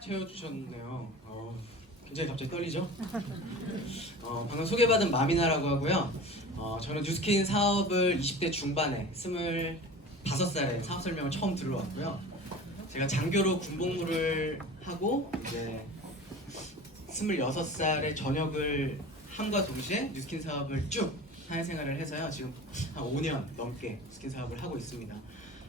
채워주셨네요. 굉장히 갑자기 떨리죠? 방금 소개받은 마미나라고 하고요. 저는 뉴스킨 사업을 20대 중반에 25살에 사업 설명을 처음 들어왔고요. 제가 장교로 군복무를 하고 이제 26살에 전역을 함과 동시에 뉴스킨 사업을 쭉 사회생활을 해서요. 지금 한 5년 넘게 뉴스킨 사업을 하고 있습니다.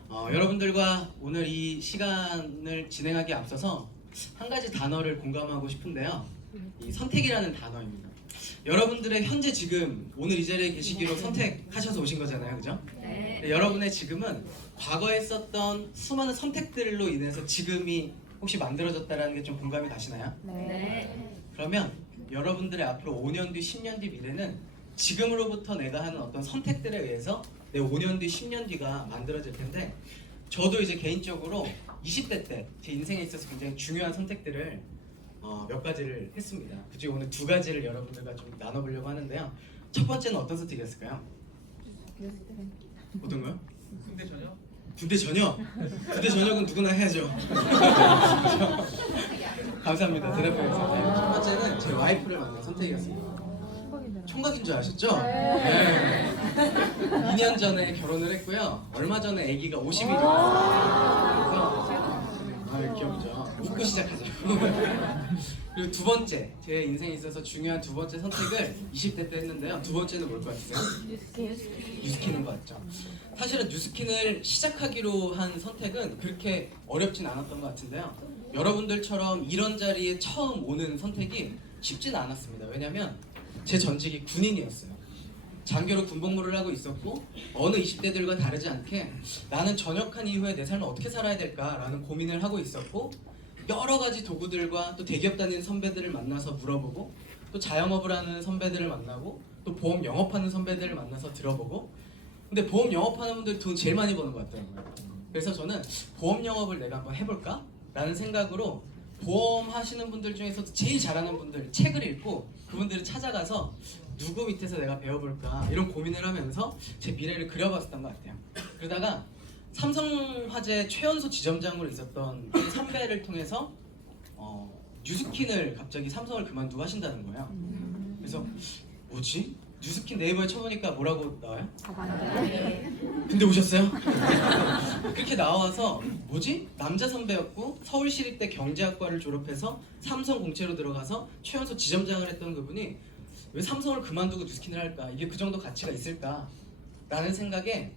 여러분들과 오늘 이 시간을 진행하기에 앞서서 한 가지 단어를 공감하고 싶은데요. 이 선택이라는 단어입니다. 여러분들의 현재 지금 오늘 이 자리에 계시기로 선택하셔서 오신 거잖아요, 그죠? 네. 여러분의 지금은 과거에 썼던 수많은 선택들로 인해서 지금이 혹시 만들어졌다는 게 좀 공감이 가시나요? 네. 그러면 여러분들의 앞으로 5년 뒤, 10년 뒤 미래는 지금으로부터 내가 하는 어떤 선택들에 의해서 내 5년 뒤, 10년 뒤가 만들어질 텐데, 저도 이제 개인적으로 20대 때 제 인생에 있어서 굉장히 중요한 선택들을 몇 가지를 했습니다. 굳이 오늘 두 가지를 여러분들과 좀 나눠보려고 하는데요. 첫 번째는 어떤 선택이었을까요? 어떤 거요? 군대 전역? 군대 전역? 군대 전역은 누구나 해야죠. 감사합니다. 대답해주셔서. 첫 번째는 제 와이프를 만난 선택이었습니다. 총각인 줄 아셨죠? 네. 2년 전에 결혼을 했고요. 얼마 전에 아기가 50일이 됐어요. 그래서 귀엽죠? 웃고 시작하죠. 그리고 두 번째, 제 인생에 있어서 중요한 두 번째 선택을 20대 때 했는데요. 두 번째는 뭘 것 같으세요? 뉴스킨인 것 같죠? 사실은 뉴스킨을 시작하기로 한 선택은 그렇게 어렵진 않았던 것 같은데요. 여러분들처럼 이런 자리에 처음 오는 선택이 쉽지는 않았습니다. 왜냐면 제 전직이 군인이었어요. 장교로 군복무를 하고 있었고, 어느 20대들과 다르지 않게 나는 전역한 이후에 내 삶을 어떻게 살아야 될까라는 고민을 하고 있었고, 여러 가지 도구들과 또 대기업 다니는 선배들을 만나서 물어보고, 또 자영업을 하는 선배들을 만나고, 또 보험 영업하는 선배들을 만나서 들어보고, 근데 보험 영업하는 분들이 돈 제일 많이 버는 것 같더라고요. 그래서 저는 보험 영업을 내가 한번 해볼까? 라는 생각으로 보험 하시는 분들 중에서도 제일 잘하는 분들 책을 읽고 그분들을 찾아가서 누구 밑에서 내가 배워볼까 이런 고민을 하면서 제 미래를 그려봤었던 것 같아요. 그러다가 삼성화재 최연소 지점장으로 있었던 그 선배를 통해서 뉴스킨을 갑자기 삼성을 그만두고 하신다는 거예요. 그래서 뭐지? 뉴스킨 네이버에 쳐보니까 뭐라고 나와요? 근데 오셨어요? 그렇게 나와서 뭐지? 남자 선배였고 서울시립대 경제학과를 졸업해서 삼성 공채로 들어가서 최연소 지점장을 했던 그분이 왜 삼성을 그만두고 뉴스킨을 할까? 이게 그 정도 가치가 있을까? 라는 생각에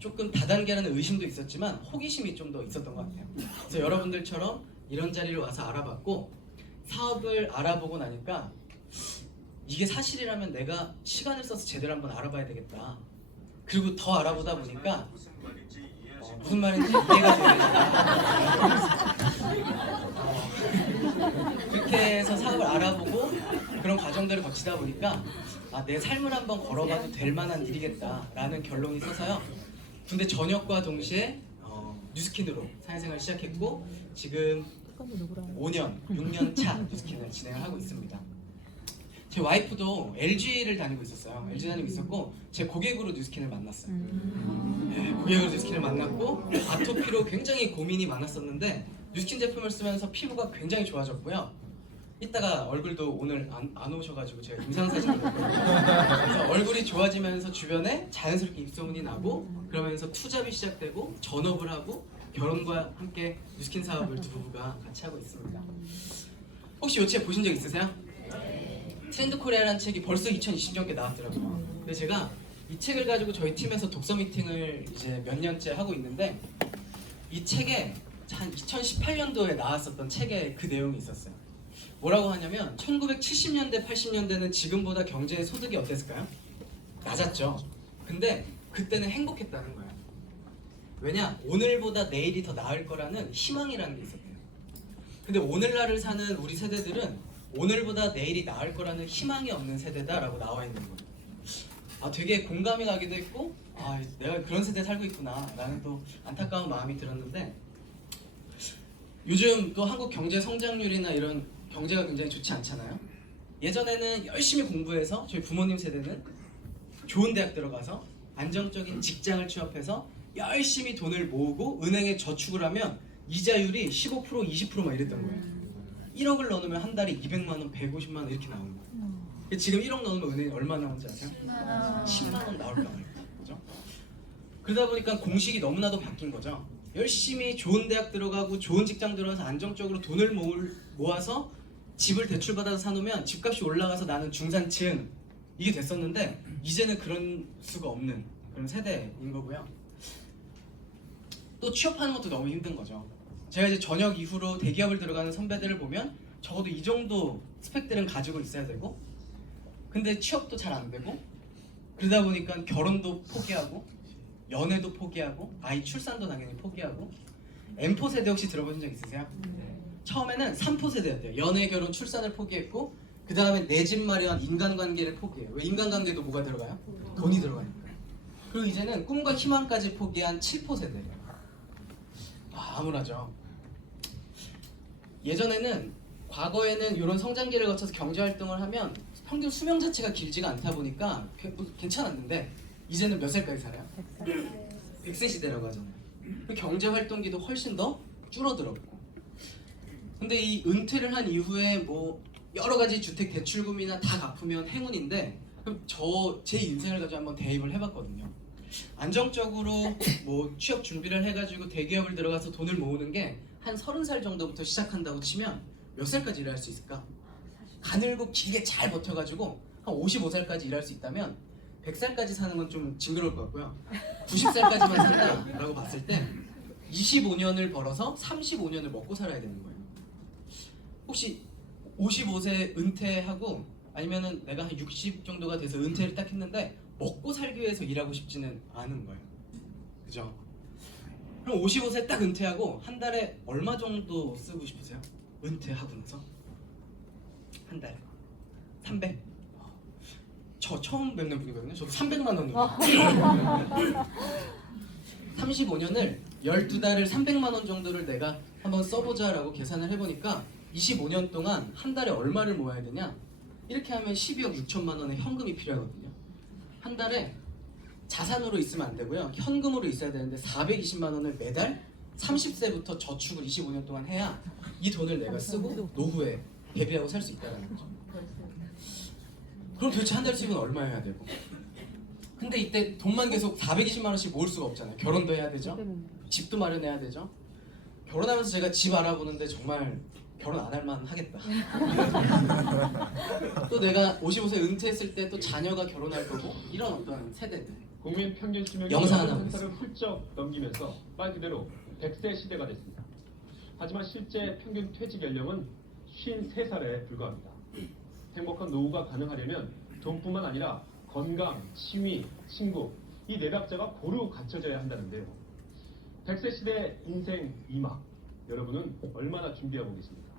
조금 다단계라는 의심도 있었지만 호기심이 좀 더 있었던 것 같아요. 그래서 여러분들처럼 이런 자리를 와서 알아봤고, 사업을 알아보고 나니까 이게 사실이라면 내가 시간을 써서 제대로 한번 알아봐야 되겠다. 그리고 더 알아보다 보니까 무슨 말인지 이해가 되네. 그렇게 해서 사업을 알아보고 그런 과정들을 거치다 보니까 내 삶을 한번 걸어봐도 될 만한 일이겠다라는 결론이 서서요. 근데 전역과 동시에 뉴스킨으로 사회생활을 시작했고, 지금 5년, 6년 차 뉴스킨을 진행을 하고 있습니다. 제 와이프도 LG를 다니고 있었어요. LG 다니고 있었고, 제 고객으로 뉴스킨을 만났어요. 네, 고객으로 뉴스킨을 만났고, 아토피로 굉장히 고민이 많았었는데 뉴스킨 제품을 쓰면서 피부가 굉장히 좋아졌고요. 이따가 얼굴도 오늘 안 오셔가지고 제가 임상사진을 봤거든요. 그래서 얼굴이 좋아지면서 주변에 자연스럽게 입소문이 나고, 그러면서 투잡이 시작되고 전업을 하고 결혼과 함께 뉴스킨 사업을 두 부부가 같이 하고 있습니다. 혹시 이 책 보신 적 있으세요? 트렌드 코리아라는 책이 벌써 2020년께 나왔더라고요. 근데 제가 이 책을 가지고 저희 팀에서 독서 미팅을 이제 몇 년째 하고 있는데, 이 책에 한 2018년도에 나왔었던 책에 그 내용이 있었어요. 뭐라고 하냐면 1970년대, 80년대는 지금보다 경제 소득이 어땠을까요? 낮았죠. 근데 그때는 행복했다는 거예요. 왜냐? 오늘보다 내일이 더 나을 거라는 희망이라는 게 있었대요. 근데 오늘날을 사는 우리 세대들은 오늘보다 내일이 나을 거라는 희망이 없는 세대다라고 나와 있는 거예요. 되게 공감이 가기도 했고, 내가 그런 세대에 살고 있구나 라는 또 안타까운 마음이 들었는데, 요즘 또 한국 경제 성장률이나 이런 경제가 굉장히 좋지 않잖아요. 예전에는 열심히 공부해서 저희 부모님 세대는 좋은 대학 들어가서 안정적인 직장을 취업해서 열심히 돈을 모으고 은행에 저축을 하면 이자율이 15%, 20%막 이랬던 거예요. 1억을 넣으면 한 달에 200만 원, 150만 원 이렇게 나오는 거예요. 지금 1억 넣으면 은행이 얼마 나오는지 아세요? 10만 원 나올까 말까. 그죠? 그러다 보니까 공식이 너무나도 바뀐 거죠. 열심히 좋은 대학 들어가고 좋은 직장 들어가서 안정적으로 돈을 모아서 집을 대출받아서 사놓으면 집값이 올라가서 나는 중산층 이게 됐었는데 이제는 그런 수가 없는 그런 세대인 거고요. 또 취업하는 것도 너무 힘든 거죠. 제가 이제 전역 이후로 대기업을 들어가는 선배들을 보면 적어도 이 정도 스펙들은 가지고 있어야 되고 근데 취업도 잘 안 되고 그러다 보니까 결혼도 포기하고 연애도 포기하고 아이 출산도 당연히 포기하고 M4 세대 혹시 들어보신 적 있으세요? 처음에는 3포 세대였대요. 연애, 결혼, 출산을 포기했고 그 다음에 내 집 마련, 인간관계를 포기해요. 왜 인간관계도 뭐가 들어가요? 돈이 들어가니까. 그리고 이제는 꿈과 희망까지 포기한 7포 세대예요. 암울하죠. 예전에는 과거에는 이런 성장기를 거쳐서 경제활동을 하면 평균 수명 자체가 길지가 않다 보니까 괜찮았는데 이제는 몇 살까지 살아요? 100세 시대라고 하잖아요. 경제활동기도 훨씬 더 줄어들었고 근데 이 은퇴를 한 이후에 뭐 여러 가지 주택 대출금이나 다 갚으면 행운인데 그럼 제 인생을 가지고 한번 대입을 해봤거든요. 안정적으로 뭐 취업 준비를 해가지고 대기업을 들어가서 돈을 모으는 게 한 30살 정도부터 시작한다고 치면 몇 살까지 일할 수 있을까? 가늘고 길게 잘 버텨가지고 한 55살까지 일할 수 있다면 100살까지 사는 건 좀 징그러울 것 같고요. 90살까지만 산다라고 봤을 때 25년을 벌어서 35년을 먹고 살아야 되는 거예요. 혹시 55세 은퇴하고 아니면은 내가 한 60 정도가 돼서 은퇴를 딱 했는데 먹고 살기 위해서 일하고 싶지는 않은 거예요. 그죠? 그럼 55세 딱 은퇴하고 한 달에 얼마 정도 쓰고 싶으세요? 은퇴하고 나서? 한 달에 300? 저 처음 뵙는 분이거든요. 저도 300만 원으로 35년을 12달을 300만 원 정도를 내가 한번 써보자라고 계산을 해보니까 25년 동안 한 달에 얼마를 모아야 되냐? 이렇게 하면 12억 6천만 원의 현금이 필요하거든요. 한 달에 자산으로 있으면 안 되고요. 현금으로 있어야 되는데 420만 원을 매달 30세부터 저축을 25년 동안 해야 이 돈을 내가 쓰고 노후에 대비하고 살 수 있다는 거죠. 그럼 도대체 한 달 수입은 얼마 해야 되고? 근데 이때 돈만 계속 420만 원씩 모을 수가 없잖아요. 결혼도 해야 되죠. 집도 마련해야 되죠. 결혼하면서 제가 집 알아보는데 정말 결혼 안 할 만 하겠다. 또 내가 55세 은퇴했을 때 또 자녀가 결혼할 거고 이런 어떤 세대들. 국민 평균 수명이 영상 하나 한 살을 훌쩍 넘기면서 말 그대로 100세 시대가 됐습니다. 하지만 실제 평균 퇴직 연령은 53살에 불과합니다. 행복한 노후가 가능하려면 돈뿐만 아니라 건강, 취미, 친구 이 네 박자가 고루 갖춰져야 한다는데요. 100세 시대 인생 2막 여러분은 얼마나 준비하고 계십니까?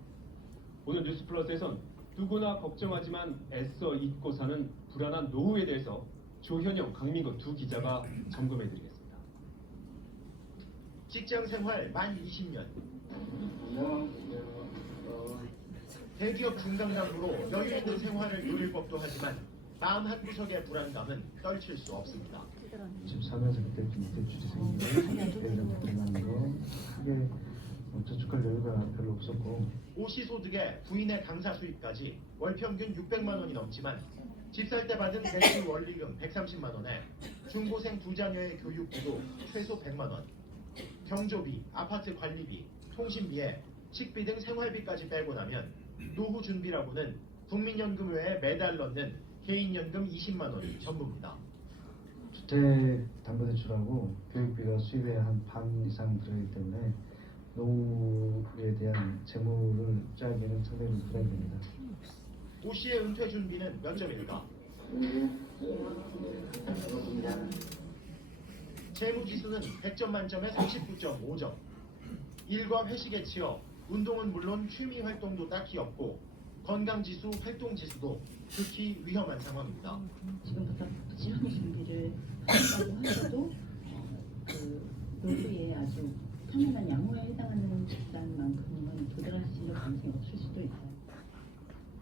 오늘 뉴스플러스에선 누구나 걱정하지만 애써 잊고 사는 불안한 노후에 대해서 조현영, 강민구 두 기자가 점검해드리겠습니다. 직장 생활 만 20년. 대기업 중간간부로 여유 있는 생활을 누릴 법도 하지만 마음 한구석의 불안감은 떨칠 수 없습니다. 24년에서 그때부터 이태출이 생기고 대기업 불안한 거 크게 저축할 여유가 별로 없었고 오시소득에 부인의 강사 수입까지 월 평균 600만 원이 넘지만 집 살 때 받은 대출 원리금 130만 원에 중고생 두 자녀의 교육비도 최소 100만 원, 경조비, 아파트 관리비, 통신비에 식비 등 생활비까지 빼고 나면 노후 준비라고는 국민연금 외에 매달 넣는 개인연금 20만 원이 전부입니다. 주택담보대출하고 교육비가 수입의 한 반 이상 들어가기 때문에 노후에 대한 재무를 짜기에는 상당히 부담이 됩니다. 오 씨의 은퇴 준비는 몇 점일까? 재무지수는 100점 만점에 39.5점. 일과 회식에 치여 운동은 물론 취미 활동도 딱히 없고 건강지수, 활동지수도 극히 위험한 상황입니다. 지금부터 부지런히 준비를 한다고 하셔도 그 노후에 아주 편안한 양호에 해당하는 집단만큼은 도달하실 가능성이 없을 수도 있어요.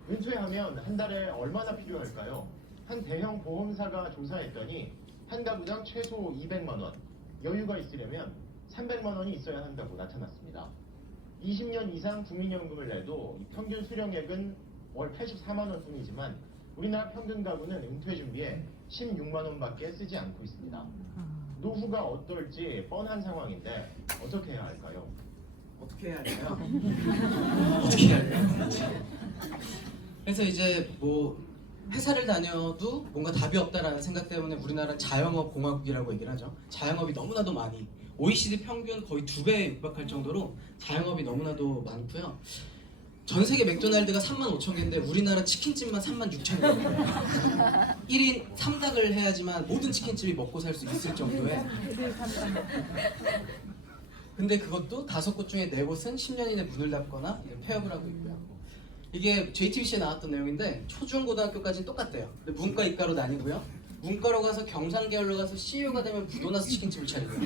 은퇴하면 한 달에 얼마나 필요할까요? 한 대형 보험사가 조사했더니 한 가구당 최소 200만 원, 여유가 있으려면 300만 원이 있어야 한다고 나타났습니다. 20년 이상 국민연금을 내도 평균 수령액은 월 84만 원 뿐이지만 우리나라 평균 가구는 은퇴 준비에 16만 원밖에 쓰지 않고 있습니다. 노후가 어떨지 뻔한 상황인데 어떻게 해야 할까요? 어떻게 해야 할까요? 어떻게 해야 할까요? 그래서 이제 뭐 회사를 다녀도 뭔가 답이 없다라는 생각 때문에 우리나라는 자영업 공화국이라고 얘기를 하죠. 자영업이 너무나도 많이 OECD 평균 거의 2배에 육박할 정도로 자영업이 너무나도 많고요. 전 세계 맥도날드가 35,000개인데 우리나라 치킨집만 36,000개예요. 1인 3닭을 해야지만 모든 치킨집이 먹고 살 수 있을 정도의. 근데 그것도 5곳 중에 4곳은 10년 이내 문을 닫거나 폐업을 하고 있고요. 이게 JTBC에 나왔던 내용인데 초중고등학교까지는 똑같대요. 근데 문과 이과로 나뉘고요. 문과로 가서 경상계열로 가서 CEO가 되면 부도나서 치킨집을 차리고요.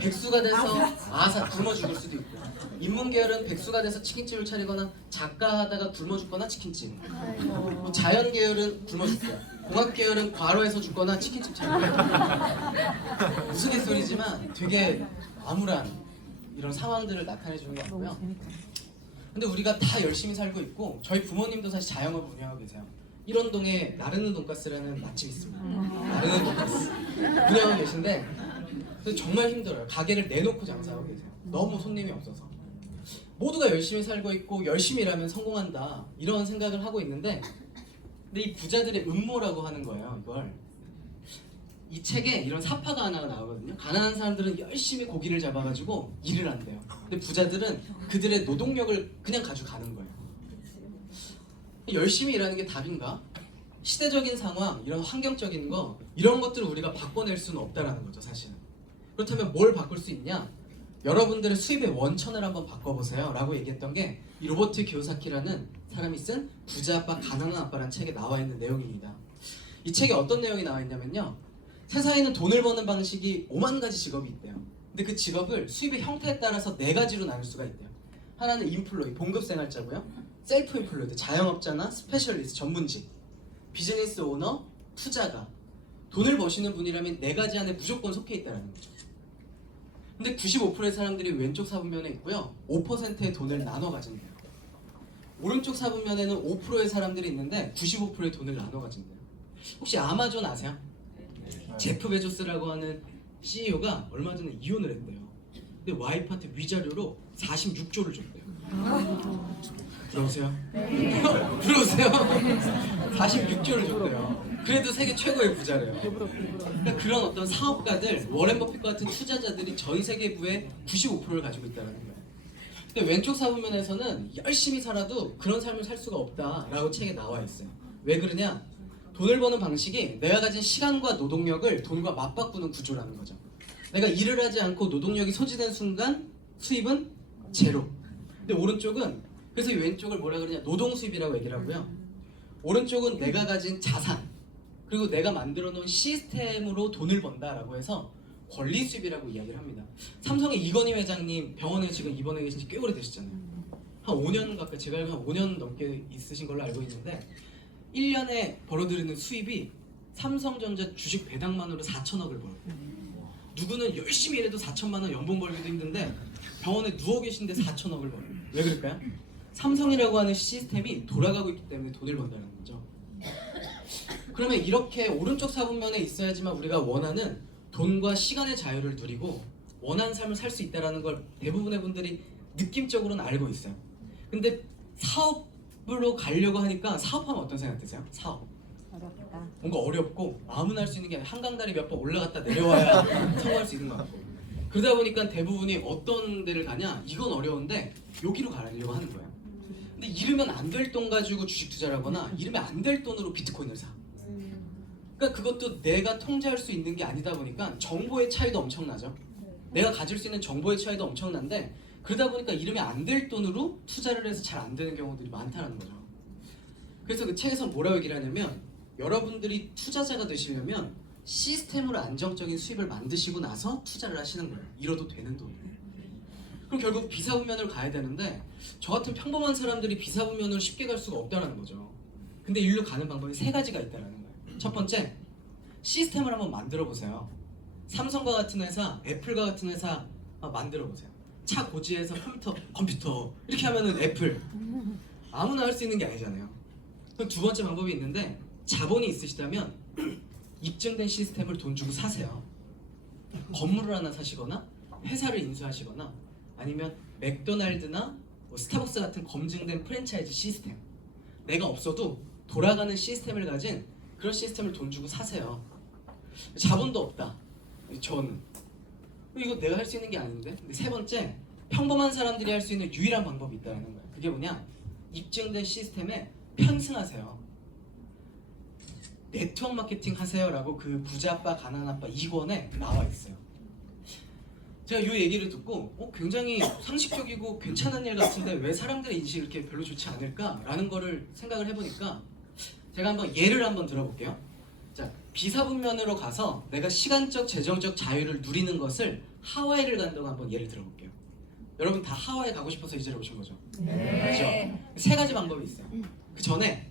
백수가 돼서 굶어 죽을 수도 있고요. 인문계열은 백수가 돼서 치킨집을 차리거나 작가 하다가 굶어 죽거나 치킨집. 뭐 자연계열은 굶어 죽고요. 공학계열은 과로해서 죽거나 치킨집 차리고요. 우스갯소리지만 되게 암울한 이런 상황들을 나타내주는 것 같고요. 근데 우리가 다 열심히 살고 있고 저희 부모님도 사실 자영업을 운영하고 계세요. 일원동에 나르는 돈가스라는 맛집이 있습니다. 나르는 돈가스 운영하고 계신데 정말 힘들어요. 가게를 내놓고 장사하고 계세요. 너무 손님이 없어서. 모두가 열심히 살고 있고 열심히 일하면 성공한다 이런 생각을 하고 있는데 근데 이 부자들의 음모라고 하는 거예요. 이걸 이 책에 이런 사파가 하나가 나오거든요. 가난한 사람들은 열심히 고기를 잡아가지고 일을 한대요. 근데 부자들은 그들의 노동력을 그냥 가져가는 거예요. 열심히 일하는 게 답인가? 시대적인 상황, 이런 환경적인 거 이런 것들을 우리가 바꿔낼 수는 없다라는 거죠, 사실은. 그렇다면 뭘 바꿀 수 있냐? 여러분들의 수입의 원천을 한번 바꿔보세요 라고 얘기했던 게 이 로버트 기요사키라는 사람이 쓴 부자 아빠 가난한 아빠라는 책에 나와 있는 내용입니다. 이 책에 어떤 내용이 나와 있냐면요, 세상에는 돈을 버는 방식이 5만 가지 직업이 있대요. 근데 그 직업을 수입의 형태에 따라서 4가지로 나눌 수가 있대요. 하나는 인플로이, 봉급생활자고요. 셀프 인플로이드, 자영업자나 스페셜리스트, 전문직, 비즈니스 오너, 투자가. 돈을 버시는 분이라면 4가지 안에 무조건 속해 있다는 거죠. 근데 95%의 사람들이 왼쪽 사분면에 있고요. 5%의 돈을 나눠 가진대요. 오른쪽 사분면에는 5%의 사람들이 있는데 95%의 돈을 나눠 가진대요. 혹시 아마존 아세요? 제프 베조스라고 하는 CEO가 얼마 전에 이혼을 했대요. 근데 와이프한테 위자료로 46조를 줬대요. 부러우세요? 부러우세요? 46조를 줬대요. 그래도 세계 최고의 부자래요. 그러니까 그런 어떤 사업가들, 워렌 버핏 같은 투자자들이 전 세계 부의 95%를 가지고 있다는 거예요. 근데 왼쪽 사분면에서는 열심히 살아도 그런 삶을 살 수가 없다라고 책에 나와 있어요. 왜 그러냐? 돈을 버는 방식이 내가 가진 시간과 노동력을 돈과 맞바꾸는 구조라는 거죠. 내가 일을 하지 않고 노동력이 소지된 순간 수입은 제로. 근데 오른쪽은, 그래서 이 왼쪽을 뭐라 그러냐, 노동 수입이라고 얘기를 하고요. 오른쪽은 내가 가진 자산, 그리고 내가 만들어 놓은 시스템으로 돈을 번다라고 해서 권리 수입이라고 이야기를 합니다. 삼성의 이건희 회장님 병원에 지금 입원해 계신 지 꽤 오래되셨잖아요. 한 5년 가까이, 제가 알기로 한 5년 넘게 있으신 걸로 알고 있는데 1년에 벌어들이는 수입이 삼성전자 주식 배당만으로 4천억을 벌어요. 누구는 열심히 일해도 4천만 원 연봉 벌기도 힘든데 병원에 누워 계신데 4천억을 벌어요. 왜 그럴까요? 삼성이라고 하는 시스템이 돌아가고 있기 때문에 돈을 번다는 거죠. 그러면 이렇게 오른쪽 사분면에 있어야지만 우리가 원하는 돈과 시간의 자유를 누리고 원하는 삶을 살 수 있다는 걸 대부분의 분들이 느낌적으로는 알고 있어요. 근데 사업으로 가려고 하니까, 사업하면 어떤 생각 드세요? 사업. 어렵다. 뭔가 어렵고 아무나 할 수 있는 게 아니라 한강다리 몇 번 올라갔다 내려와야 성공할 수 있는 것 같고, 그러다 보니까 대부분이 어떤 데를 가냐, 이건 어려운데 여기로 가려고 하는 거예요. 근데 이르면 안 될 돈 가지고 주식 투자를 하거나 이르면 안 될 돈으로 비트코인을 사. 그러니까 그것도 내가 통제할 수 있는 게 아니다 보니까 정보의 차이도 엄청나죠. 내가 가질 수 있는 정보의 차이도 엄청난데 그러다 보니까 이르면 안 될 돈으로 투자를 해서 잘 안 되는 경우들이 많다는 거죠. 그래서 그 책에서 뭐라고 얘기를 하냐면, 여러분들이 투자자가 되시려면 시스템으로 안정적인 수입을 만드시고 나서 투자를 하시는 거예요. 잃어도 되는 돈을. 그럼 결국 비사분면으로 가야 되는데 저 같은 평범한 사람들이 비사분면으로 쉽게 갈 수가 없다는 거죠. 근데 일로 가는 방법이 3가지가 있다는 거예요. 첫 번째, 시스템을 한번 만들어 보세요. 삼성과 같은 회사, 애플과 같은 회사, 만들어 보세요. 차 고지에서 컴퓨터 이렇게 하면은 애플. 아무나 할 수 있는 게 아니잖아요. 그럼 두 번째 방법이 있는데, 자본이 있으시다면 입증된 시스템을 돈 주고 사세요. 건물을 하나 사시거나 회사를 인수하시거나 아니면 맥도날드나 뭐 스타벅스 같은 검증된 프랜차이즈 시스템, 내가 없어도 돌아가는 시스템을 가진 그런 시스템을 돈 주고 사세요. 자본도 없다. 저는 이거 내가 할 수 있는 게 아닌데. 근데 세 번째, 평범한 사람들이 할 수 있는 유일한 방법이 있다는 거예요. 그게 뭐냐? 입증된 시스템에 편승하세요. 네트워크 마케팅 하세요라고 그 부자 아빠 가난 아빠 2권에 나와 있어요. 제가 이 얘기를 듣고 굉장히 상식적이고 괜찮은 일 같은데 왜 사람들의 인식이 이렇게 별로 좋지 않을까라는 거를 생각을 해보니까 제가 한번 예를 한번 들어볼게요. 자, 비사분면으로 가서 내가 시간적 재정적 자유를 누리는 것을 하와이를 간다고 한번 예를 들어볼게요. 여러분 다 하와이 가고 싶어서 이 자리에 오신 거죠? 네. 그렇죠? 세 가지 방법이 있어요. 그 전에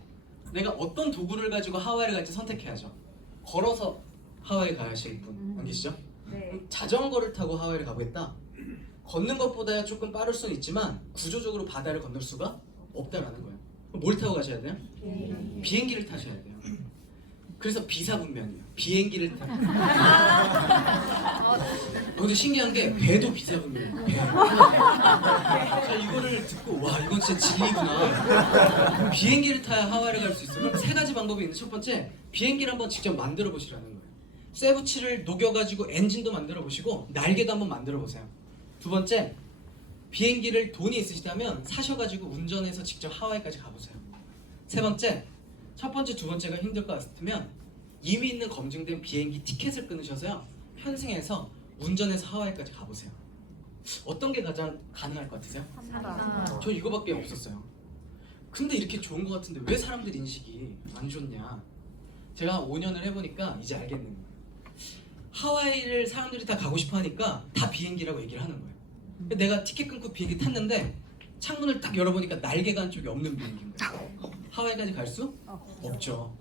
내가 어떤 도구를 가지고 하와이를 갈지 선택해야죠. 걸어서 하와이 가실 분 안 계시죠? 네. 자전거를 타고 하와이를 가보겠다. 걷는 것보다 조금 빠를 수는 있지만 구조적으로 바다를 건널 수가 없다라는 거예요. 그럼 뭘 타고 가셔야 돼요? 비행기를 타셔야 돼요. 그래서 비사분면이에요. 비행기를 타고. 근데 신기한 게 배도 비사분면이에요. 배. 자, 이거를 듣고 와, 이건 진짜 진리구나. 비행기를 타야 하와이를 갈 수 있어요. 그럼 세 가지 방법이 있는데, 첫 번째, 비행기를 한번 직접 만들어 보시라는 거예요. 쇠붙이를 녹여가지고 엔진도 만들어 보시고 날개도 한번 만들어 보세요. 두 번째, 비행기를 돈이 있으시다면 사셔가지고 운전해서 직접 하와이까지 가보세요. 세 번째, 첫 번째, 두 번째가 힘들 것 같으면 이미 있는 검증된 비행기 티켓을 끊으셔서요, 편승해서 운전해서 하와이까지 가보세요. 어떤 게 가장 가능할 것 같으세요? 저 이거밖에 없었어요. 근데 이렇게 좋은 것 같은데 왜 사람들 인식이 안 좋냐? 제가 5년을 해보니까 이제 알겠는 거예요. 하와이를 사람들이 다 가고 싶어 하니까 다 비행기라고 얘기를 하는 거예요. 근데 내가 티켓 끊고 비행기 탔는데 창문을 딱 열어보니까 날개가 한쪽이 없는 비행기인 거예요. 하와이까지 갈 수 없죠.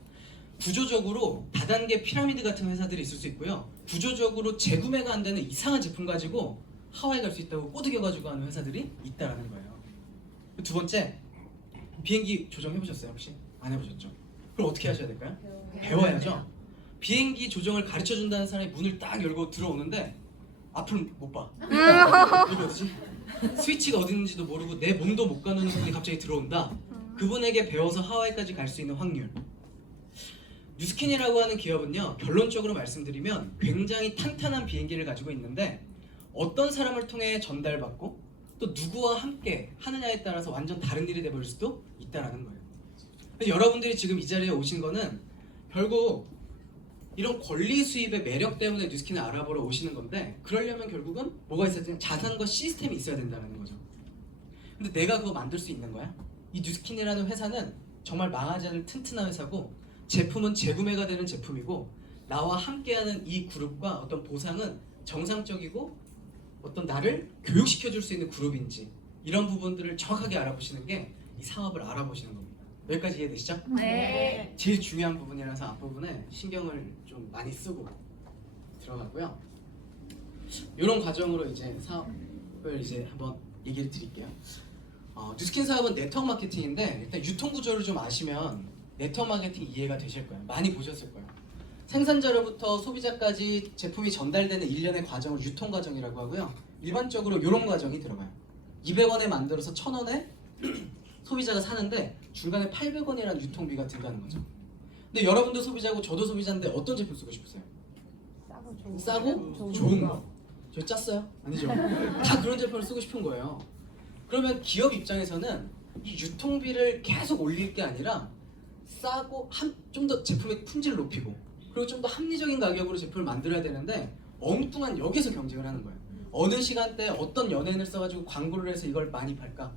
구조적으로 다단계 피라미드 같은 회사들이 있을 수 있고요. 구조적으로 재구매가 안 되는 이상한 제품 가지고 하와이 갈 수 있다고 꼬드겨가지고 하는 회사들이 있다라는 거예요. 두 번째, 비행기 조정해보셨어요 혹시? 안 해보셨죠? 그럼 어떻게 하셔야 될까요? 배워야죠. 비행기 조정을 가르쳐준다는 사람이 문을 딱 열고 들어오는데 앞을 못 봐. 이게 어디지? 스위치가 어디 있는지도 모르고 내 몸도 못 가는 분이 갑자기 들어온다. 그분에게 배워서 하와이까지 갈 수 있는 확률. 뉴스킨이라고 하는 기업은요, 결론적으로 말씀드리면 굉장히 탄탄한 비행기를 가지고 있는데 어떤 사람을 통해 전달받고 또 누구와 함께 하느냐에 따라서 완전 다른 일이 돼버릴 수도 있다는 거예요. 여러분들이 지금 이 자리에 오신 거는 결국 이런 권리 수입의 매력 때문에 뉴스킨을 알아보러 오시는 건데, 그러려면 결국은 뭐가 있어야 되냐? 자산과 시스템이 있어야 된다는 거죠. 근데 내가 그거 만들 수 있는 거야? 이 뉴스킨이라는 회사는 정말 망하지 않을 튼튼한 회사고, 제품은 재구매가 되는 제품이고, 나와 함께하는 이 그룹과 어떤 보상은 정상적이고 어떤 나를 교육시켜줄 수 있는 그룹인지, 이런 부분들을 정확하게 알아보시는 게 이 사업을 알아보시는 겁니다. 여기까지 이해되시죠? 네. 제일 중요한 부분이라서 앞부분에 신경을 좀 많이 쓰고 들어가고요. 이런 과정으로 이제 사업을 이제 한번 얘기를 드릴게요. 뉴스킨 사업은 네트워크 마케팅인데, 일단 유통 구조를 좀 아시면 네트워크 마케팅 이해가 되실 거예요. 많이 보셨을 거예요. 생산자로부터 소비자까지 제품이 전달되는 일련의 과정을 유통 과정이라고 하고요. 일반적으로 이런 과정이 들어가요. 200원에 만들어서 1000원에 소비자가 사는데 중간에 800원이라는 유통비가 들어가는 거죠. 근데 여러분도 소비자고 저도 소비자인데 어떤 제품 쓰고 싶으세요? 싸고 좋은 거. 저 짰어요? 아니죠. 다 그런 제품을 쓰고 싶은 거예요. 그러면 기업 입장에서는 이 유통비를 계속 올릴 게 아니라 싸고 좀 더 제품의 품질을 높이고, 그리고 좀 더 합리적인 가격으로 제품을 만들어야 되는데 엉뚱한 여기서 경쟁을 하는 거예요. 어느 시간대에 어떤 연예인을 써가지고 광고를 해서 이걸 많이 팔까?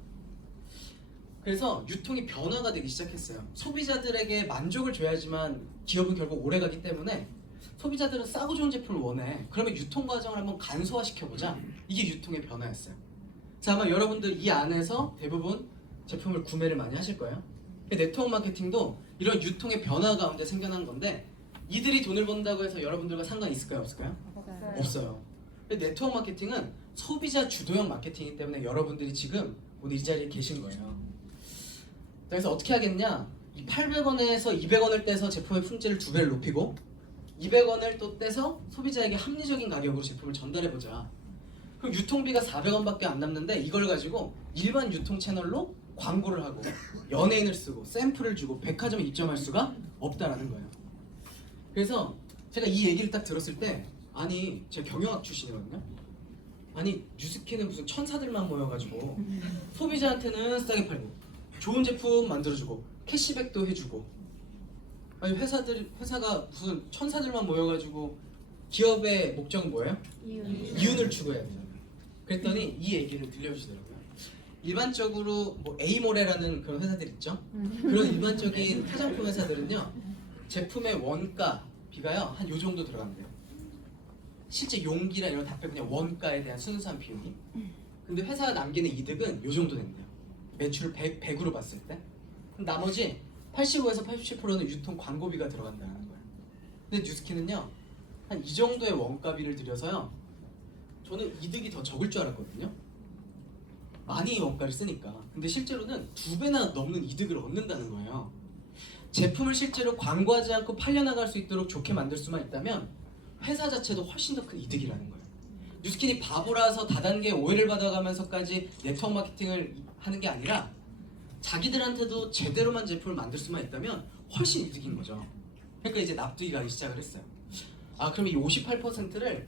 그래서 유통이 변화가 되기 시작했어요. 소비자들에게 만족을 줘야지만 기업은 결국 오래가기 때문에 소비자들은 싸고 좋은 제품을 원해. 그러면 유통 과정을 한번 간소화시켜보자. 이게 유통의 변화였어요. 자, 아마 여러분들 이 안에서 대부분 제품을 구매를 많이 하실 거예요. 네트워크 마케팅도 이런 유통의 변화 가운데 생겨난 건데, 이들이 돈을 번다고 해서 여러분들과 상관이 있을까요? 없을까요? 없어요. 네트워크 마케팅은 소비자 주도형 마케팅이기 때문에 여러분들이 지금 오늘 이 자리에 계신 거예요. 그래서 어떻게 하겠냐? 이 800원에서 200원을 떼서 제품의 품질을 2배를 높이고 200원을 또 떼서 소비자에게 합리적인 가격으로 제품을 전달해보자. 그럼 유통비가 400원밖에 안 남는데 이걸 가지고 일반 유통 채널로 광고를 하고 연예인을 쓰고 샘플을 주고 백화점에 입점할 수가 없다라는 거예요. 그래서 제가 이 얘기를 딱 들었을 때 아니 제가 경영학 출신이거든요. 아니 뉴스킨은 무슨 천사들만 모여가지고 소비자한테는 싸게 팔고 좋은 제품 만들어주고 캐시백도 해주고 아니 회사가 무슨 천사들만 모여가지고 기업의 목적은 뭐예요? 이윤을 추구해야 되잖아요. 그랬더니 이 얘기를 들려주시더라고요. 일반적으로 뭐 A모레라는 그런 회사들 있죠. 그런 일반적인 화장품 회사들은요 제품의 원가비가요 한 요 정도 들어간대요. 실제 용기랑 이런 다 빼고 그냥 원가에 대한 순수한 비용이. 근데 회사가 남기는 이득은 요 정도 된대요. 매출 100으로 봤을 때. 그럼 나머지 85에서 87%는 유통 광고비가 들어간다는 거예요. 근데 뉴스킨은요 한 이 정도의 원가비를 들여서요 저는 이득이 더 적을 줄 알았거든요. 많이 원가를 쓰니까. 근데 실제로는 2배나 넘는 이득을 얻는다는 거예요. 제품을 실제로 광고하지 않고 팔려나갈 수 있도록 좋게 만들 수만 있다면 회사 자체도 훨씬 더 큰 이득이라는 거예요. 뉴스킨이 바보라서 다단계 오해를 받아가면서까지 네트워크 마케팅을 하는 게 아니라 자기들한테도 제대로만 제품을 만들 수만 있다면 훨씬 이득인 거죠. 그러니까 이제 납득이 가기 시작을 했어요. 아 그럼 이 58%를